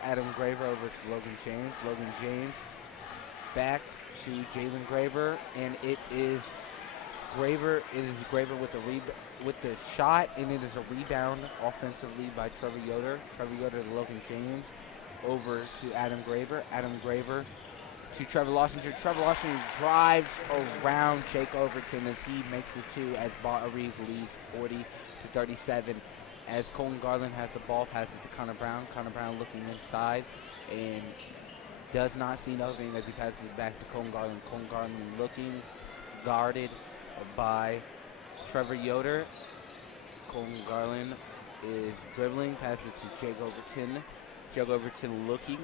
over to Logan James. Logan James back to Jalen Graver, and it is Graver with the shot, and it is a rebound offensively by Trevor Yoder. Trevor Yoder to Logan James, over to Adam Graver. Adam Graver to Trevor Lossinger. Trevor Lossinger drives around Jake Overton as he makes the two, as Barr-Reeve leads 40-37. As Colton Garland has the ball, passes to Connor Brown. Connor Brown looking inside and does not see nothing as he passes it back to Colton Garland. Colton Garland looking, guarded by Trevor Yoder. Colton Garland is dribbling, passes to Jake Overton. Jake Overton looking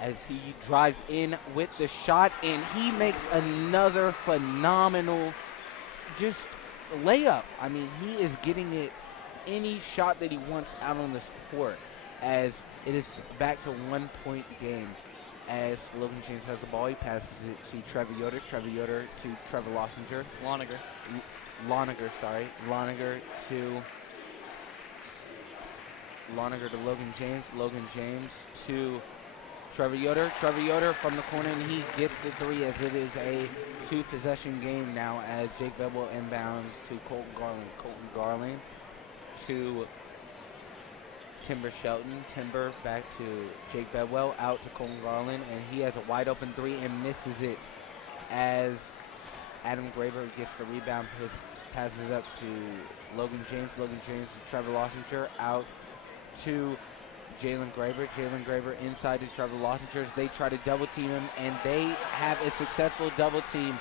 as he drives in with the shot, and he makes another phenomenal just layup. I mean, he is getting it any shot that he wants out on this court, as it is back to 1 point game. As Logan James has the ball, he passes it to Trevor Yoder. Trevor Yoder to Trevor Lossinger. Loniger to Logan James. Logan James to Trevor Yoder. Trevor Yoder from the corner, and he gets the three, as it is a 2-possession game now, as Jake Bedwell inbounds to Colton Garland. Colton Garland to Timber Shelton. Timber back to Jake Bedwell, out to Colton Garland, and he has a wide open three and misses it, as Adam Graver gets the rebound, passes it up to Logan James. Logan James to Trevor Lossinger, out to Jalen Graver. Jalen Graver inside to Trevor Lossinger as they try to double team him, and they have a successful double team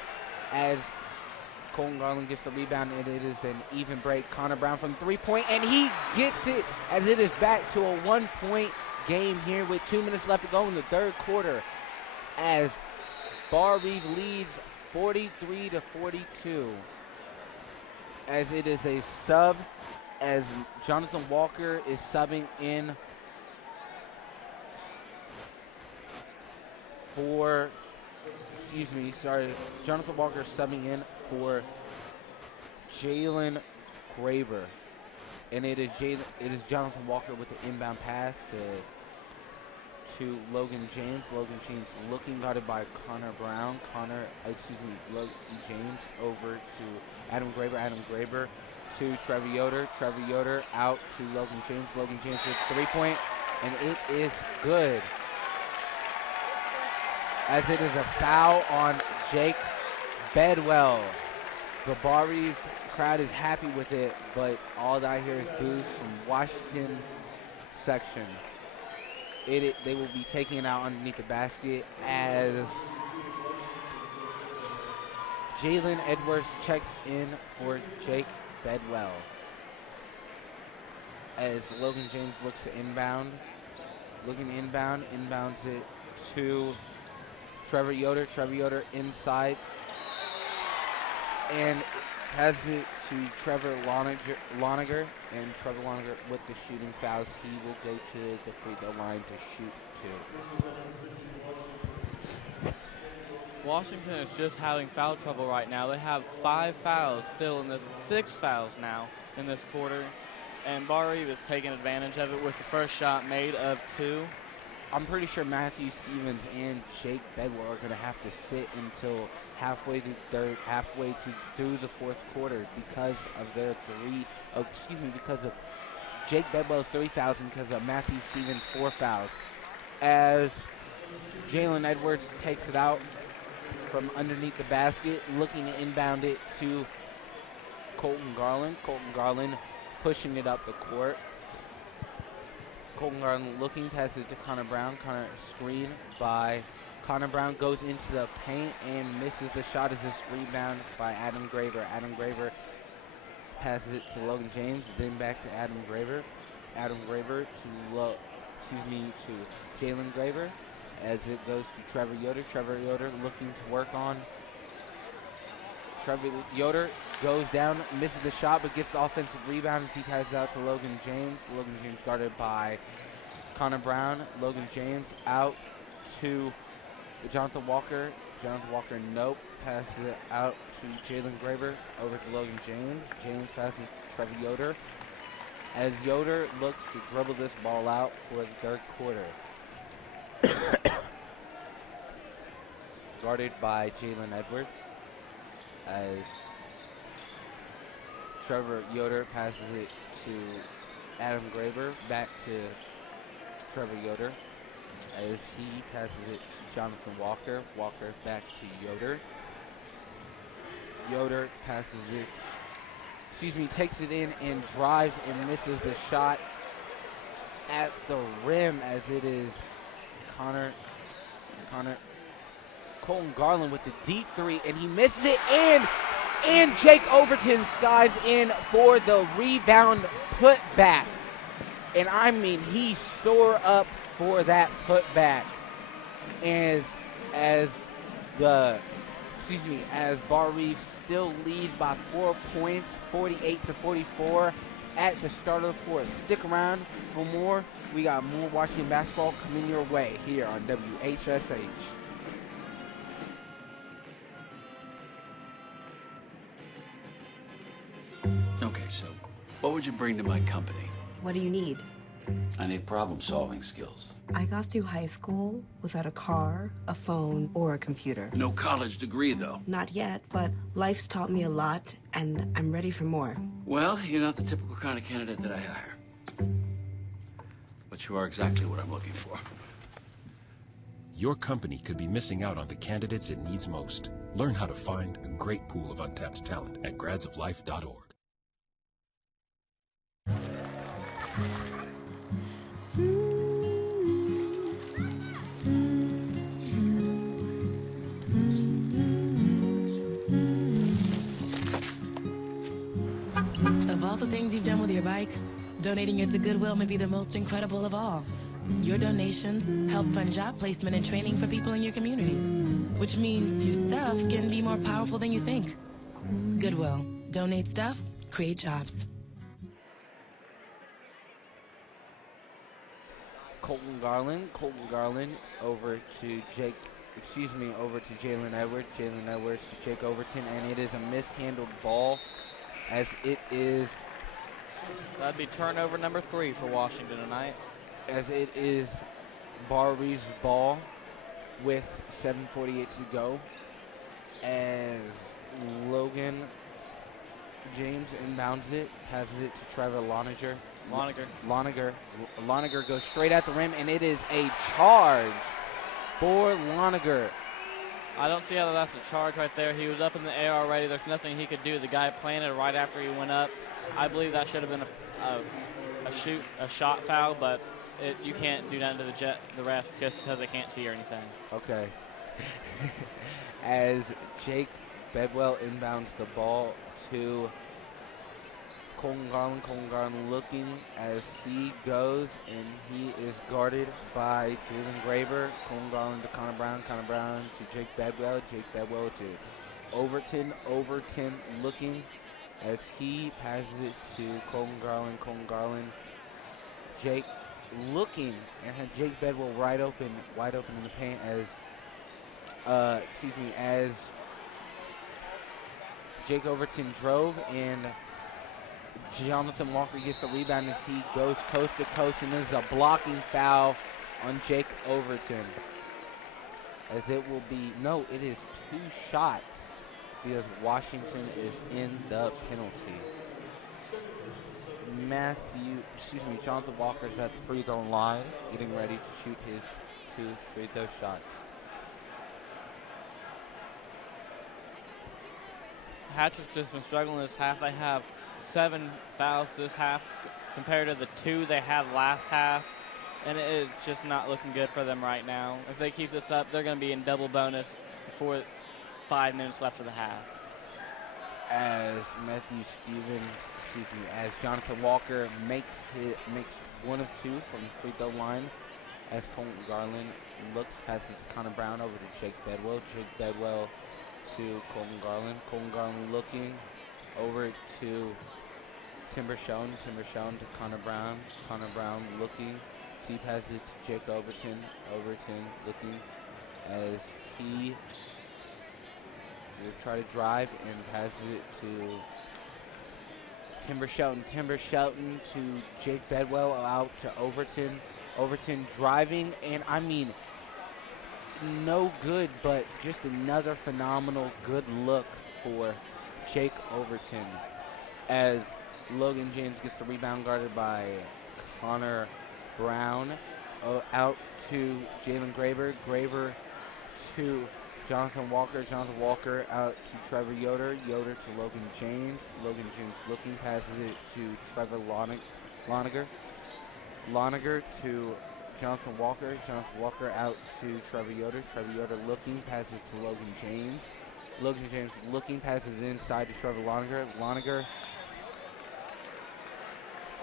as Colton Garland gets the rebound, and it is an even break. Connor Brown from 3-point, and he gets it, as it is back to a 1 point game here with 2 minutes left to go in the third quarter, as Barr-Reeve leads 43-42. As it is a sub, as Jonathan Walker is subbing in Jonathan Walker subbing in for Jalen Graber. And it is Jonathan Walker with the inbound pass to Logan James. Logan James looking, guarded by Connor Brown. Logan James over to Adam Graber. Adam Graber to Trevor Yoder. Trevor Yoder out to Logan James. Logan James with 3-point, and it is good. As it is a foul on Jake Bedwell. The Barr-Reeve crowd is happy with it, but all that I hear is boos from Washington section. They will be taking it out underneath the basket as Jalen Edwards checks in for Jake Bedwell. As Logan James looks to inbound. Inbounds it to Trevor Yoder. Trevor Yoder inside. And has it to Trevor Loniger. And Trevor Loniger with the shooting fouls. He will go to the free throw line to shoot 2. Washington is just having foul trouble right now. They have 5 fouls still in this, 6 fouls now in this quarter. And Barr-Reeve is taking advantage of it with the first shot made of 2. I'm pretty sure Matthew Stevens and Jake Bedwell are going to have to sit until halfway through the fourth quarter because of because of Jake Bedwell's 3 fouls and because of Matthew Stevens' 4 fouls. As Jalen Edwards takes it out from underneath the basket, looking to inbound it to Colton Garland. Colton Garland pushing it up the court. Colton Garland looking, passes it to Connor Brown. Connor screen by Connor Brown, goes into the paint and misses the shot as this rebound by Adam Graber. Adam Graber passes it to Logan James, then back to Adam Graber. Adam Graber to Jalen Graber as it goes to Trevor Yoder. Trevor Yoder looking to work on. Trevor Yoder goes down, misses the shot, but gets the offensive rebound as he passes out to Logan James. Logan James guarded by Connor Brown. Logan James out to Jonathan Walker. Jonathan Walker, nope. Passes it out to Jalen Graber. Over to Logan James. James passes to Trevor Yoder. As Yoder looks to dribble this ball out for the third quarter. Guarded by Jalen Edwards. As Trevor Yoder passes it to Adam Graber, back to Trevor Yoder, as he passes it to Jonathan Walker. Walker back to Yoder. Yoder passes it, takes it in and drives and misses the shot at the rim as it is Colton Garland with the deep 3, and he misses it, and Jake Overton skies in for the rebound putback. And I mean, he soared up for that putback as Barr-Reeve still leads by 4 points, 48-44 at the start of the fourth. Stick around for more. We got more Washington basketball coming your way here on WHSH. Okay, so what would you bring to my company? What do you need? I need problem-solving skills. I got through high school without a car, a phone, or a computer. No college degree, though. Not yet, but life's taught me a lot, and I'm ready for more. Well, you're not the typical kind of candidate that I hire. But you are exactly what I'm looking for. Your company could be missing out on the candidates it needs most. Learn how to find a great pool of untapped talent at gradsoflife.org. Of all the things you've done with your bike, donating it to Goodwill may be the most incredible of all. Your donations help fund job placement and training for people in your community, which means your stuff can be more powerful than you think. Goodwill. Donate stuff, create jobs. Colton Garland over to Jake over to Jalen Edwards. Jalen Edwards to Jake Overton, and it is a mishandled ball, as it is. That'd be turnover number 3 for Washington tonight. As it is Barr-Reeve's ball with 7:48 to go, as Logan James inbounds it, passes it to Trevor Loninger. Loninger goes straight at the rim, and it is a charge for Loninger. I don't see how that's a charge right there. He was up in the air already. There's nothing he could do. The guy planted right after he went up. I believe that should have been a shot foul, but you can't do that to the ref just because they can't see or anything. Okay. As Jake Bedwell inbounds the ball to Colton Garland. Colton Garland looking as he goes, and he is guarded by Jalen Graber. Colton Garland to Connor Brown. Connor Brown to Jake Bedwell. Jake Bedwell to Overton. Overton looking as he passes it to Colton Garland. Colton Garland. Jake looking and had Jake Bedwell wide open in the paint as Jake Overton drove, and Jonathan Walker gets the rebound as he goes coast to coast, and this is a blocking foul on Jake Overton. As it will be, no, it is 2 shots because Washington is in the penalty. Jonathan Walker's at the free throw line, getting ready to shoot his 2 free throw shots. Hatchet's just been struggling this half. They have 7 fouls this half compared to the 2 they had last half, and it's just not looking good for them right now. If they keep this up, they're going to be in double bonus before 5 minutes left of the half. As as Jonathan Walker makes 1 of 2 from the free throw line, as Colton Garland looks, passes to Connor Brown over to Jake Bedwell. Jake Bedwell to Colton Garland. Colton Garland looking over to Timber Sheldon. Timber Sheldon to Connor Brown. Connor Brown looking. He passes it to Jake Overton. Overton looking as he will try to drive and passes it to Timber Shelton. Timber Shelton to Jake Bedwell, out to Overton. Overton driving, and I mean, no good, but just another phenomenal good look for Jake Overton as Logan James gets the rebound, guarded by Connor Brown. Out to Jalen Graber. Graber to Jonathan Walker. Jonathan Walker out to Trevor Yoder. Yoder to Logan James. Logan James looking, passes it to Trevor Loninger. Loninger to Jonathan Walker. Jonathan Walker out to Trevor Yoder. Trevor Yoder looking, passes it to Logan James. Logan James looking, passes it inside to Trevor Loninger.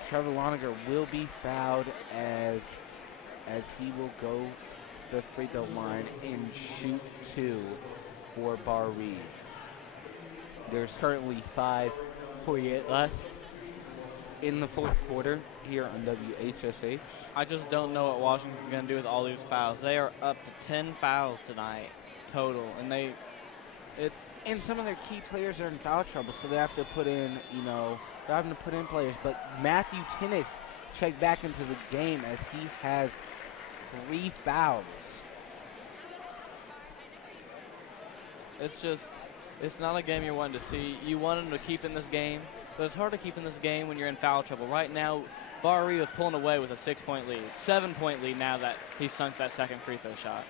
Trevor Loninger will be fouled as he will go the free throw line and shoot 2 for Barr-Reeve. There's currently 5:48 left in the fourth quarter here on WHSH. I just don't know what Washington's going to do with all these fouls. They are up to 10 fouls tonight total, and and some of their key players are in foul trouble, so they have to put in, they're having to put in players. But Matthew Tennis checked back into the game as he has 3 fouls. It's not a game you're wanting to see. You want them to keep in this game, but it's hard to keep in this game when you're in foul trouble. Right now, Barr-Reeve is pulling away with a 6-point lead. 7-point lead now that he sunk that second free throw shot.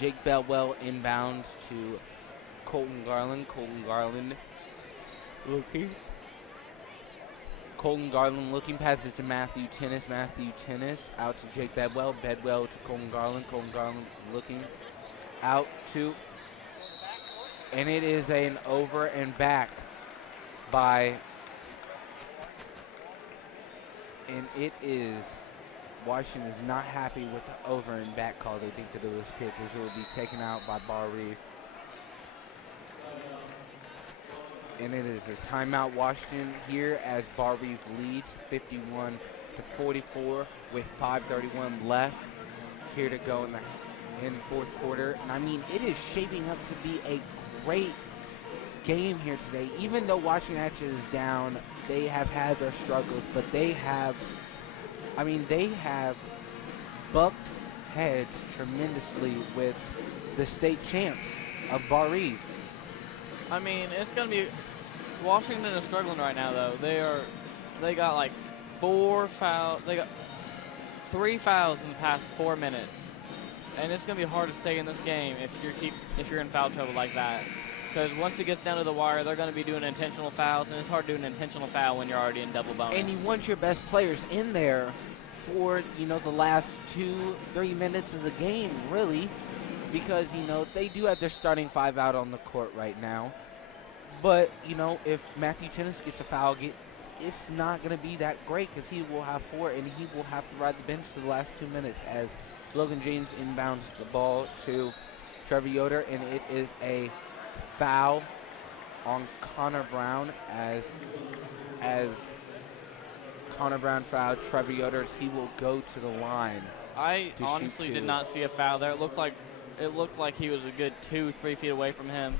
Jake Bedwell inbounds to Colton Garland. Colton Garland looking. Colton Garland looking, passes to Matthew Tennis. Matthew Tennis out to Jake Bedwell. Bedwell to Colton Garland. Colton Garland looking out to, and it is an over and back by, and it is, Washington is not happy with the over and back call. They think that it was tipped, as it will be taken out by Barr-Reeve. And it is a timeout Washington here as Barr-Reeve leads 51-44 with 5:31 left here to go in fourth quarter. And I mean, it is shaping up to be a great game here today. Even though Washington Hatchets is down, they have had their struggles, but they have bucked heads tremendously with the state champs of Barr-Reeve. I mean, it's going to be – Washington is struggling right now, though. They got like 4 fouls. They got 3 fouls in the past 4 minutes. And it's going to be hard to stay in this game if you're in foul trouble like that. Because once it gets down to the wire, they're going to be doing intentional fouls, and it's hard to do an intentional foul when you're already in double bonus. And you want your best players in there for, the last 2-3 minutes of the game, really, because, they do have their starting 5 out on the court right now. But, if Matthew Tennis gets a foul, it's not going to be that great because he will have 4, and he will have to ride the bench for the last 2 minutes as Logan James inbounds the ball to Trevor Yoder, and it is a foul on Connor Brown as Connor Brown fouled Trevor Yoder. He will go to the line. I honestly did not see a foul there. It looked like he was a good 2-3 feet away from him,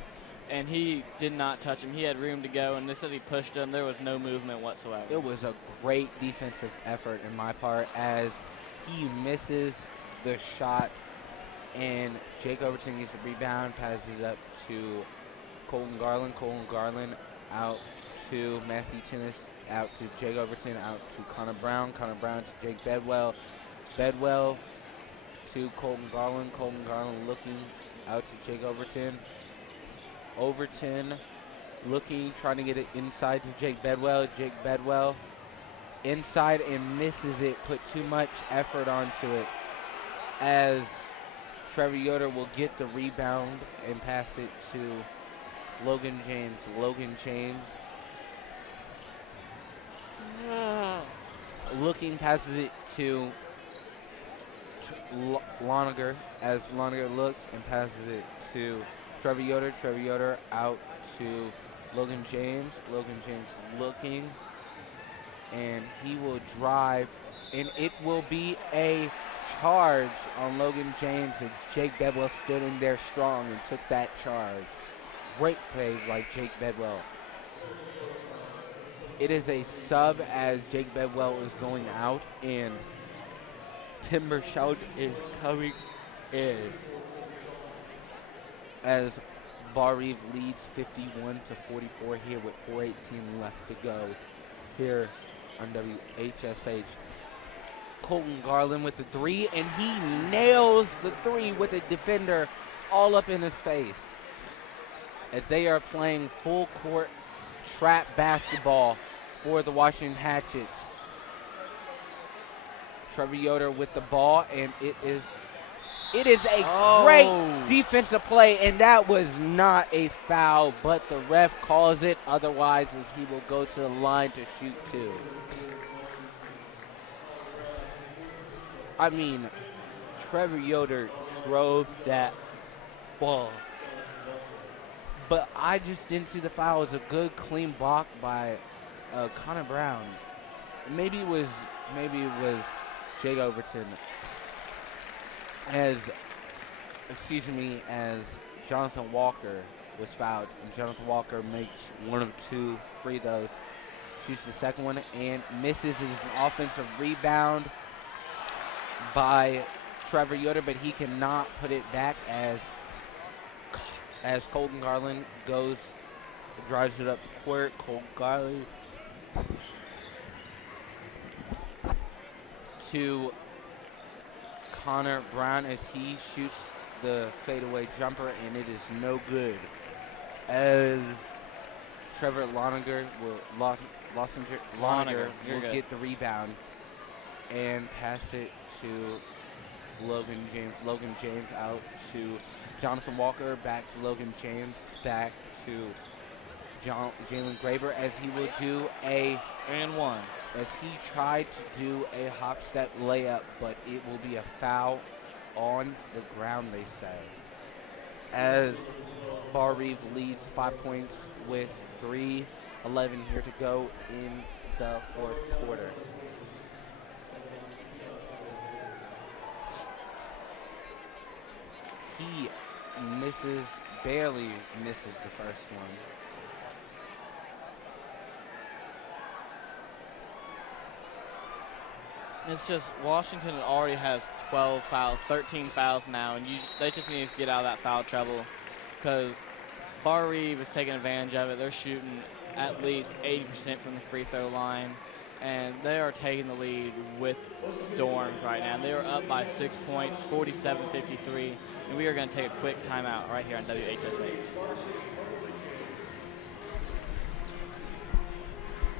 and he did not touch him. He had room to go, and they said he pushed him. There was no movement whatsoever. It was a great defensive effort in my part as he misses the shot, and Jake Overton gets the rebound, passes it up to Colton Garland. Colton Garland out to Matthew Tennis, out to Jake Overton, out to Connor Brown. Connor Brown to Jake Bedwell. Bedwell to Colton Garland. Colton Garland looking out to Jake Overton. Overton looking, trying to get it inside to Jake Bedwell. Jake Bedwell inside and misses it. Put too much effort onto it as Trevor Yoder will get the rebound and pass it to Logan James. Logan James looking, passes it to Loniger as Loniger looks and passes it to Trevor Yoder. Trevor Yoder out to Logan James. Logan James looking, and he will drive, and it will be a charge on Logan James, and Jake Bedwell stood in there strong and took that charge. Great play by Jake Bedwell. It is a sub as Jake Bedwell is going out, and Timber Shout is coming in as Barr-Reeve leads 51-44 here with 4:18 left to go here on WHSH. Colton Garland with the 3, and he nails the 3 with a defender all up in his face as they are playing full court trap basketball for the Washington Hatchets. Trevor Yoder with the ball, and it is a great defensive play, and that was not a foul, but the ref calls it otherwise as he will go to the line to shoot 2. I mean, Trevor Yoder drove that ball, but I just didn't see the foul. It was a good, clean block by Connor Brown. Maybe it was Jake Overton as Jonathan Walker was fouled, and Jonathan Walker makes 1 of 2 free throws, shoots the second one and misses. It is an offensive rebound by Trevor Yoder, but he cannot put it back as Colton Garland drives it up the court. Colton Garland to Connor Brown as he shoots the fadeaway jumper, and it is no good. As Trevor Loniger will get the rebound and pass it to Logan James. Logan James out to Jonathan Walker, back to Logan James, back to Jalen Graber as he will do a and one. As he tried to do a hop step layup, but it will be a foul on the ground, they say. As Barr-Reeve leads 5 points with 3:11 here to go in the fourth quarter. he barely misses the first one. It's just Washington already has 12 fouls, 13 fouls now, and they just need to get out of that foul trouble because Barr-Reeve is taking advantage of it. They're shooting at least 80% from the free throw line, and they are taking the lead with storms right now. They are up by 6 points, 47-53, and we are going to take a quick timeout right here on WHSH.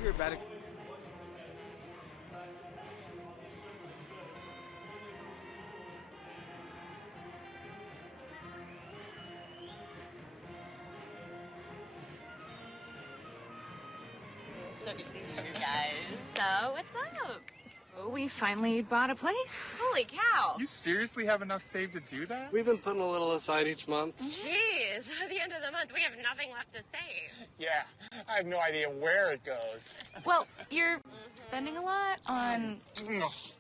You're about to So good to see you guys. So, what's up? We finally bought a place. Holy cow. You seriously have enough saved to do that? We've been putting a little aside each month. Jeez, at the end of the month, we have nothing left to save. Yeah, I have no idea where it goes. Well, you're spending a lot on... Was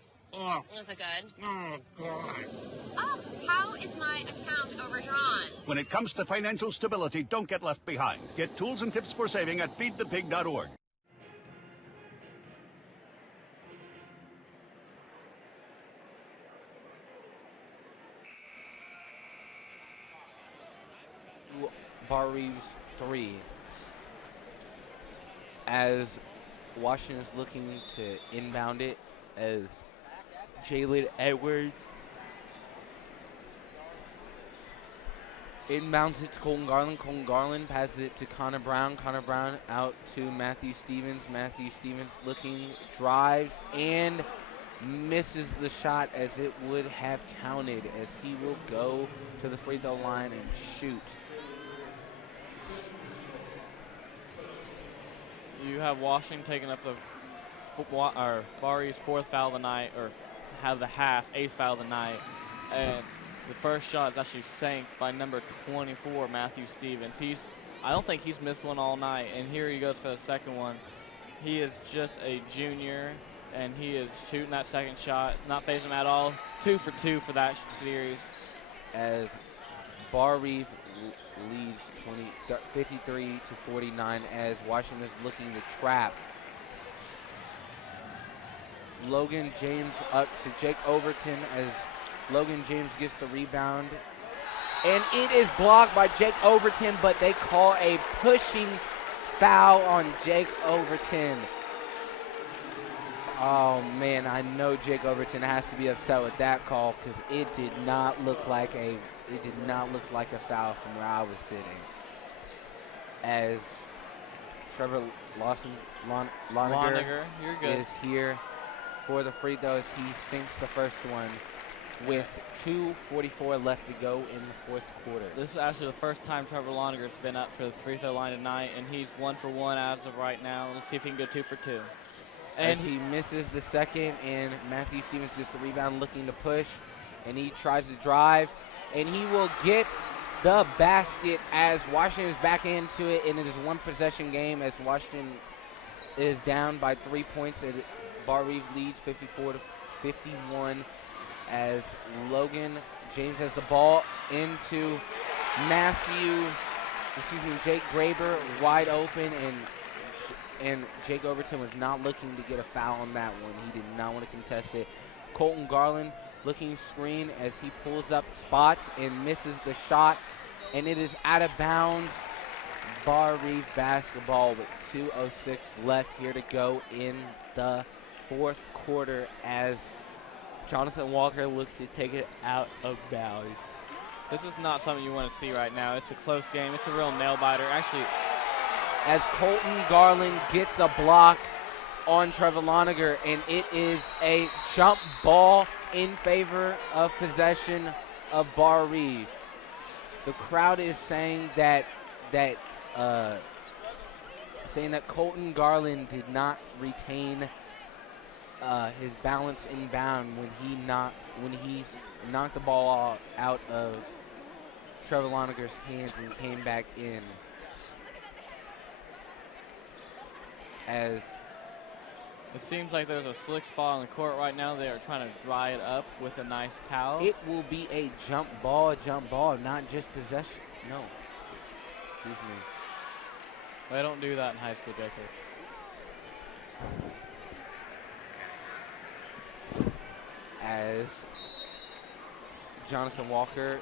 it good? Oh, God. Oh, how is my account overdrawn? When it comes to financial stability, don't get left behind. Get tools and tips for saving at feedthepig.org. Barr-Reeve's 3 as Washington is looking to inbound it as Jalen Edwards inbounds it to Colton Garland. Colton Garland passes it to Connor Brown. Connor Brown out to Matthew Stevens. Matthew Stevens looking, drives, and misses the shot as it would have counted as he will go to the free throw line and shoot. You have Washington taking up the Barr-Reeve's 4th foul of the night, or have the 8th foul of the night, and the first shot is actually sank by number 24, Matthew Stevens. I don't think he's missed one all night, and here he goes for the second one. He is just a junior, and he is shooting that second shot. It's not phasing him at all. 2 for 2 for that series. As Barr-Reeve leads 53-49 as Washington is looking to trap. Logan James up to Jake Overton as Logan James gets the rebound. And it is blocked by Jake Overton, but they call a pushing foul on Jake Overton. Oh man, I know Jake Overton has to be upset with that call because it did not look like a foul from where I was sitting. As Trevor Loniger you're good. is here for the free throws. He sinks the first one with 2:44 left to go in the fourth quarter. This is actually the first time Trevor Loniger's been up for the free throw line tonight, and he's 1 for 1 as of right now. Let's see if he can go 2 for 2. And he misses the second, and Matthew Stevens gets the rebound looking to push, and he tries to drive, and he will get the basket as Washington is back into it, and it is one possession game as Washington is down by 3 points. Barr-Reeve leads 54-51 as Logan James has the ball into Jake Graber wide open, and Jake Overton was not looking to get a foul on that one. He did not want to contest it. Colton Garland looking screen as he pulls up spots and misses the shot, and it is out of bounds. Barr-Reeve basketball with 2:06 left here to go in the fourth quarter as Jonathan Walker looks to take it out of bounds. This is not something you want to see right now. It's a close game. It's a real nail-biter. Actually, as Colton Garland gets the block on Trevor Loniger, and it is a jump ball in favor of possession of Barr-Reeve. The crowd is saying that Colton Garland did not retain his balance inbound when he knocked the ball out of Trevor Loniger's hands and came back in. As It seems like there's a slick spot on the court right now. They are trying to dry it up with a nice towel. It will be a jump ball, not just possession. No. Excuse me. They don't do that in high school, Jacob. As Jonathan Walker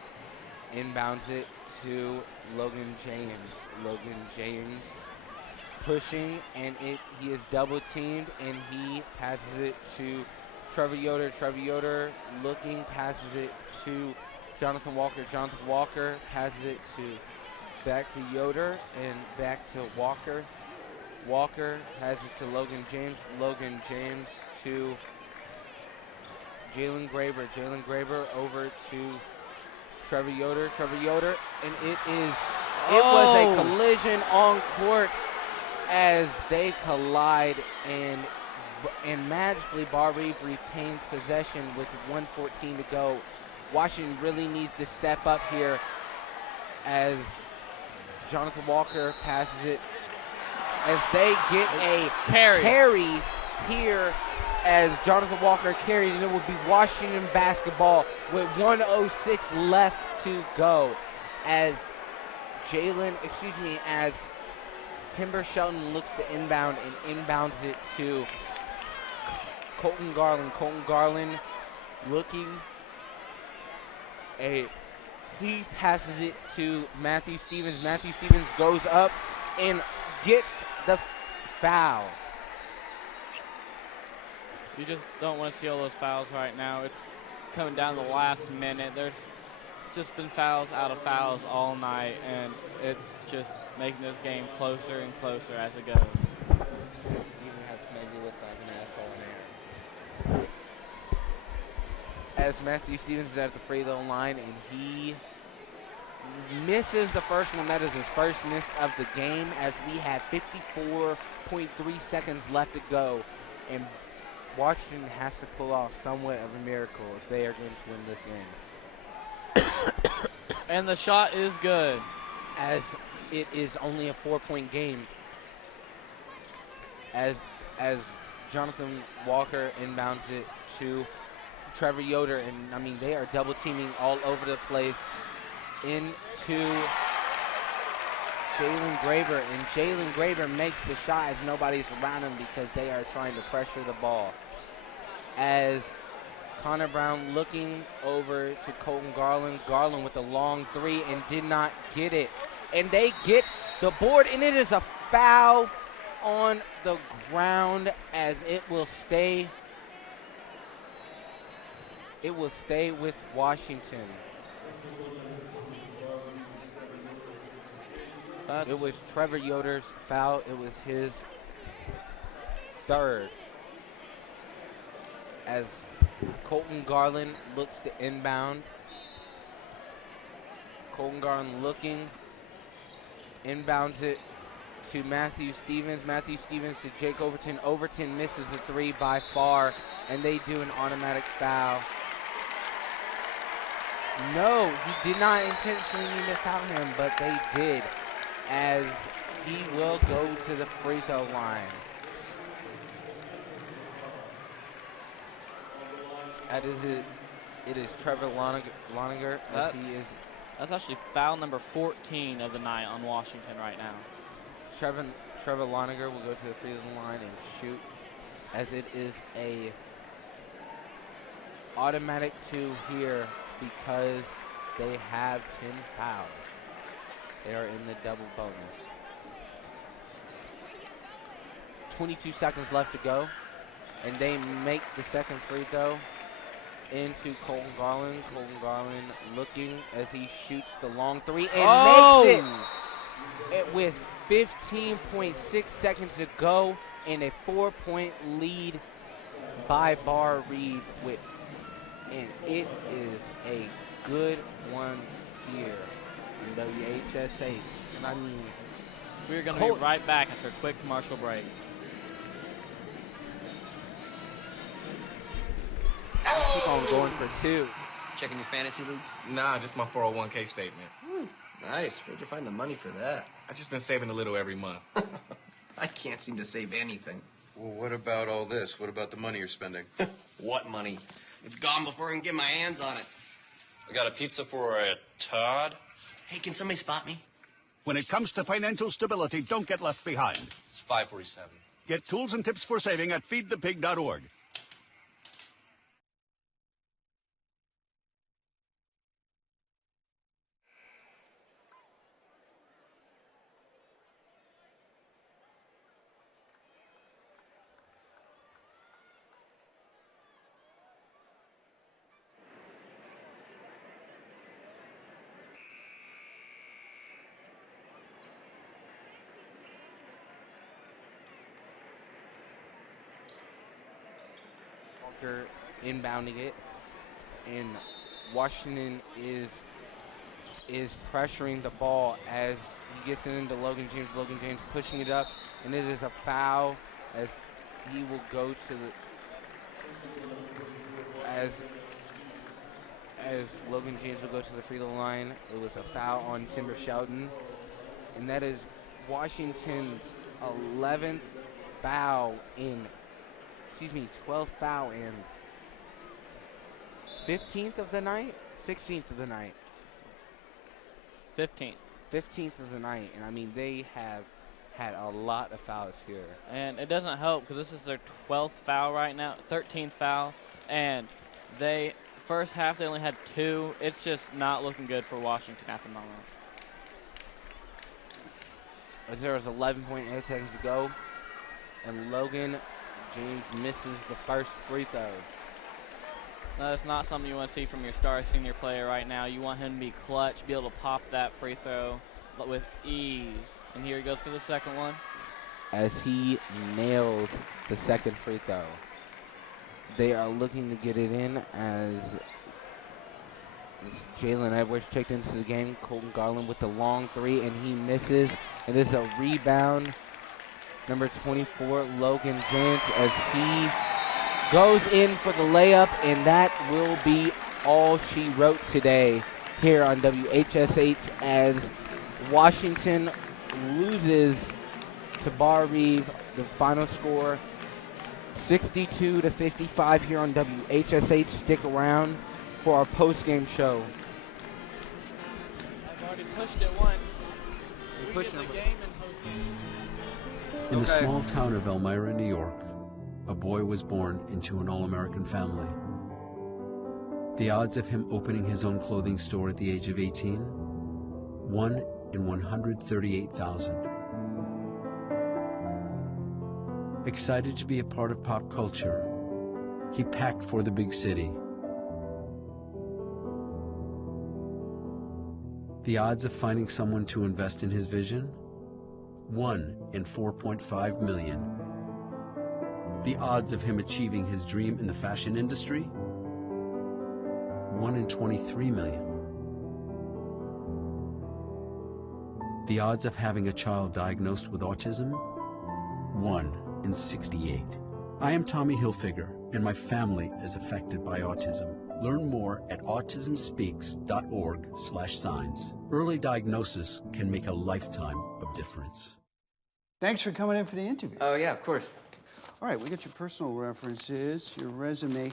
inbounds it to Logan James. Logan James pushing, and he is double teamed, and he passes it to Trevor Yoder. Trevor Yoder looking, passes it to Jonathan Walker. Jonathan Walker passes it back to Yoder and back to Walker. Walker has it to Logan James. Logan James to Jalen Graber. Jalen Graber over to Trevor Yoder. Trevor Yoder, and it was a collision on court as they collide, and magically Barr-Reeve retains possession with 1:14 to go. Washington really needs to step up here as Jonathan Walker passes it, as they get a carry here as Jonathan Walker carries, and it will be Washington basketball with 1:06 left to go as as Timber Shelton looks to inbound and inbounds it to Colton Garland. Colton Garland looking, he passes it to Matthew Stevens. Matthew Stevens goes up and gets the foul. You just don't want to see all those fouls right now. It's coming down to the last minute. There's just been fouls out of fouls all night, and it's just making this game closer and closer as it goes. Even have to maybe look like an asshole in there. As Matthew Stevens is at the free throw line, and he misses the first one. That is his first miss of the game, as we have 54.3 seconds left to go, and Washington has to pull off somewhat of a miracle if they are going to win this game. And the shot is good, as it is only a 4-point game. As Jonathan Walker inbounds it to Trevor Yoder, and I mean they are double teaming all over the place into Jalen Graber, and Jalen Graber makes the shot as nobody's around him because they are trying to pressure the ball. As Connor Brown looking over to Colton Garland. Garland with a long three and did not get it. And they get the board, and it is a foul on the ground as it will stay. It will stay with Washington. It was Trevor Yoder's foul. It was his third. As Colton Garland looks to inbound. Colton Garland looking, inbounds it to Matthew Stevens. Matthew Stevens to Jake Overton. Overton misses the three by far, and they do an automatic foul. No, he did not intentionally mean to foul him, but they did, as he will go to the free throw line. That is it. It is Trevor Loninger. That's actually foul number 14 of the night on Washington right now. Trevor Loninger will go to the free throw line and shoot, as it is a automatic 2 here because they have 10 fouls. They are in the double bonus. 22 seconds left to go, and they make the second free throw into Colton Garland. Colton Garland looking as he shoots the long three and makes it with 15.6 seconds to go, and a 4-point lead by Barr-Reeve, and it is a good one here in WHSA. And I mean, we're going to be right back after a quick commercial break. Keep on going for 2. Checking your fantasy league? Nah, just my 401k statement. Nice. Where'd you find the money for that? I've just been saving a little every month. I can't seem to save anything. Well, what about all this? What about the money you're spending? What money? It's gone before I can get my hands on it. I got a pizza for a Todd. Hey, can somebody spot me? When it comes to financial stability, don't get left behind. It's 547. Get tools and tips for saving at feedthepig.org. Inbounding it, and Washington is pressuring the ball as he gets it into Logan James. Logan James pushing it up, and it is a foul as he will go to the as Logan James will go to the free throw line. It was a foul on Timber Shelton, and that is Washington's 11th foul in. 12th foul and 15th of the night, 16th of the night. 15th. 15th of the night, and I mean they have had a lot of fouls here. And it doesn't help because this is their 12th foul right now, 13th foul, and they first half they only had 2. It's just not looking good for Washington at the moment. As there was 11.8 seconds to go, and Logan James misses the first free throw. That's not something you want to see from your star senior player right now. You want him to be clutch, be able to pop that free throw with ease. And here he goes for the second one. As he nails the second free throw. They are looking to get it in as Jalen Edwards checked into the game. Colton Garland with the long 3, and he misses. It is a rebound. Number 24, Logan James, as he goes in for the layup, and that will be all she wrote today here on WHSH as Washington loses to Barr-Reeve. The final score 62-55 here on WHSH. Stick around for our post-game show. I've already pushed it once. We pushed the game and post-game. In the small town of Elmira, New York, a boy was born into an all-American family. The odds of him opening his own clothing store at the age of 18? 1 in 138,000. Excited to be a part of pop culture, he packed for the big city. The odds of finding someone to invest in his vision? 1 in 4.5 million. The odds of him achieving his dream in the fashion industry? 1 in 23 million. The odds of having a child diagnosed with autism? 1 in 68. I am Tommy Hilfiger, and my family is affected by autism. Learn more at autismspeaks.org/signs. Early diagnosis can make a lifetime of difference. Thanks for coming in for the interview. Oh, yeah, of course. All right, we got your personal references, your resume,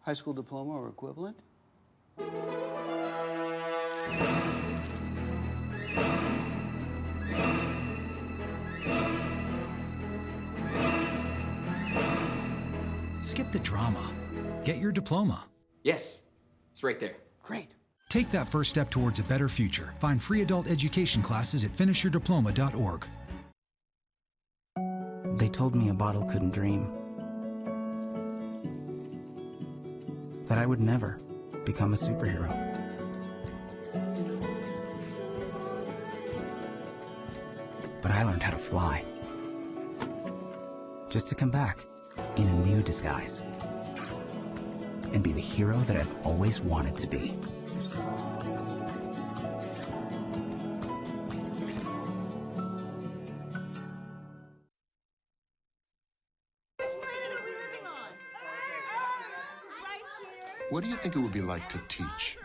high school diploma or equivalent. Skip the drama. Get your diploma. Yes, it's right there. Great. Take that first step towards a better future. Find free adult education classes at finishyourdiploma.org. They told me a bottle couldn't dream. That I would never become a superhero. But I learned how to fly. Just to come back in a new disguise. And be the hero that I've always wanted to be. What do you think it would be like to teach?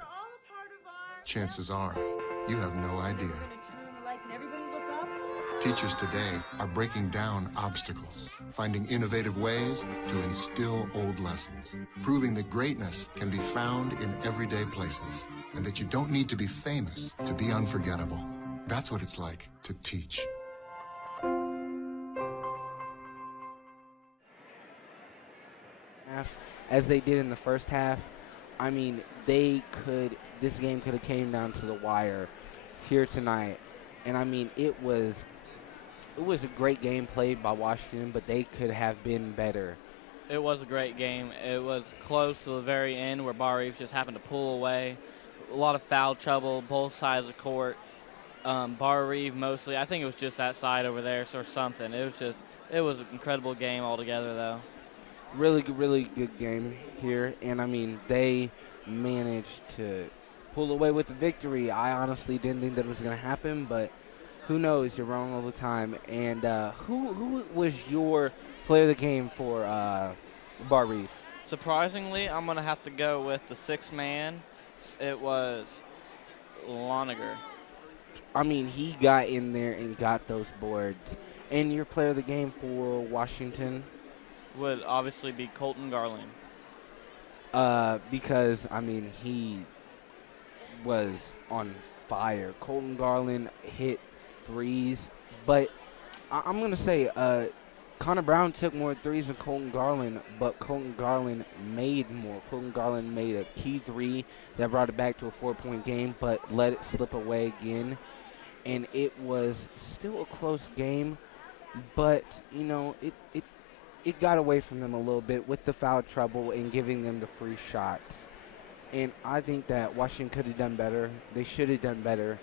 Chances are, you have no idea. Teachers today are breaking down obstacles, finding innovative ways to instill old lessons, proving that greatness can be found in everyday places, and that you don't need to be famous to be unforgettable. That's what it's like to teach. As they did in the first half, I mean, this game could have came down to the wire here tonight. And I mean, it was a great game played by Washington, but they could have been better. It was a great game. It was close to the very end where Barr-Reeve just happened to pull away. A lot of foul trouble, both sides of the court. Barr-Reeve mostly. I think it was just that side over there or something. It was an incredible game altogether, though. Really good game here. And, I mean, they managed to pull away with the victory. I honestly didn't think that was going to happen, but who knows? You're wrong all the time. And who was your player of the game for Barr-Reeve? Surprisingly, I'm going to have to go with the sixth man. It was Loniger. I mean, he got in there and got those boards. And your player of the game for Washington? Would obviously be Colton Garland. Because, I mean, he was on fire. Colton Garland hit threes. But I'm going to say Connor Brown took more threes than Colton Garland, but Colton Garland made more. Colton Garland made a key three that brought it back to a 4-point game, but let it slip away again. And it was still a close game, but, you know, it got away from them a little bit with the foul trouble and giving them the free shots. And I think that Washington could have done better. They should have done better,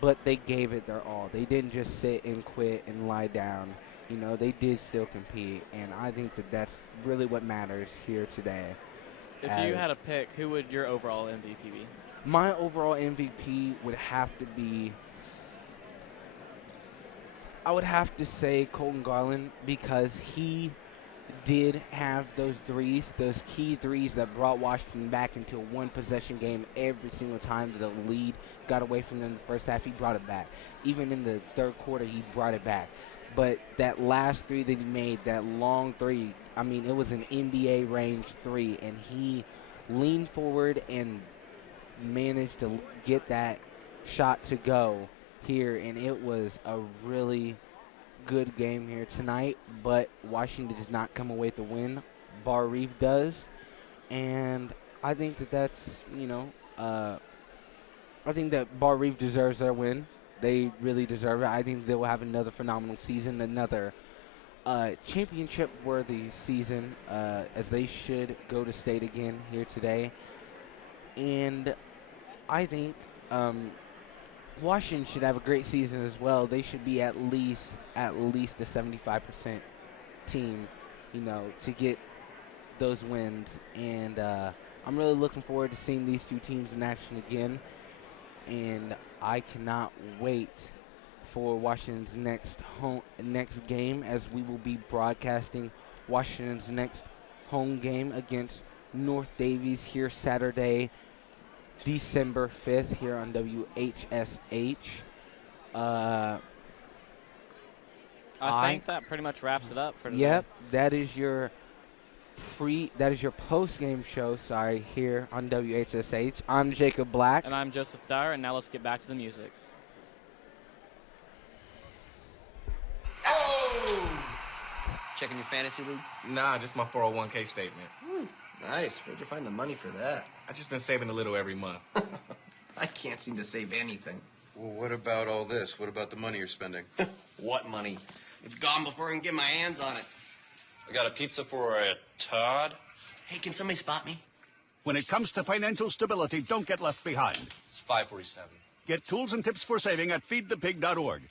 but they gave it their all. They didn't just sit and quit and lie down. You know, they did still compete, and I think that that's really what matters here today. If you had a pick, who would your overall MVP be? My overall MVP would have to be, I would have to say Colton Garland, because he did have those threes, those key threes that brought Washington back into a one-possession game every single time that the lead got away from them in the first half. He brought it back. Even in the third quarter, he brought it back. But that last three that he made, that long three, I mean, it was an NBA range three, and he leaned forward and managed to get that shot to go here, and it was a really good game here tonight, but Washington does not come away with the win. Barr-Reeve does, and I think that that's, you know, I think that Barr-Reeve deserves their win. They really deserve it. I think they will have another phenomenal season, another championship-worthy season, as they should go to state again here today. And I think Washington should have a great season as well. They should be at least a 75% team, you know, to get those wins. And I'm really looking forward to seeing these two teams in action again. And I cannot wait for Washington's next game, as we will be broadcasting Washington's next home game against North Davies here Saturday, December 5th here on WHSH. I think that pretty much wraps it up for today. Yep, that is your post-game show, here on WHSH. I'm Jacob Black. And I'm Joseph Dyer, and now let's get back to the music. Oh! Checking your fantasy league? Nah, just my 401k statement. Nice. Where'd you find the money for that? I just been saving a little every month. I can't seem to save anything. Well, what about all this? What about the money you're spending? What money? It's gone before I can get my hands on it. I got a pizza for a Todd. Hey, can somebody spot me? When it comes to financial stability, don't get left behind. It's 547. Get tools and tips for saving at feedthepig.org.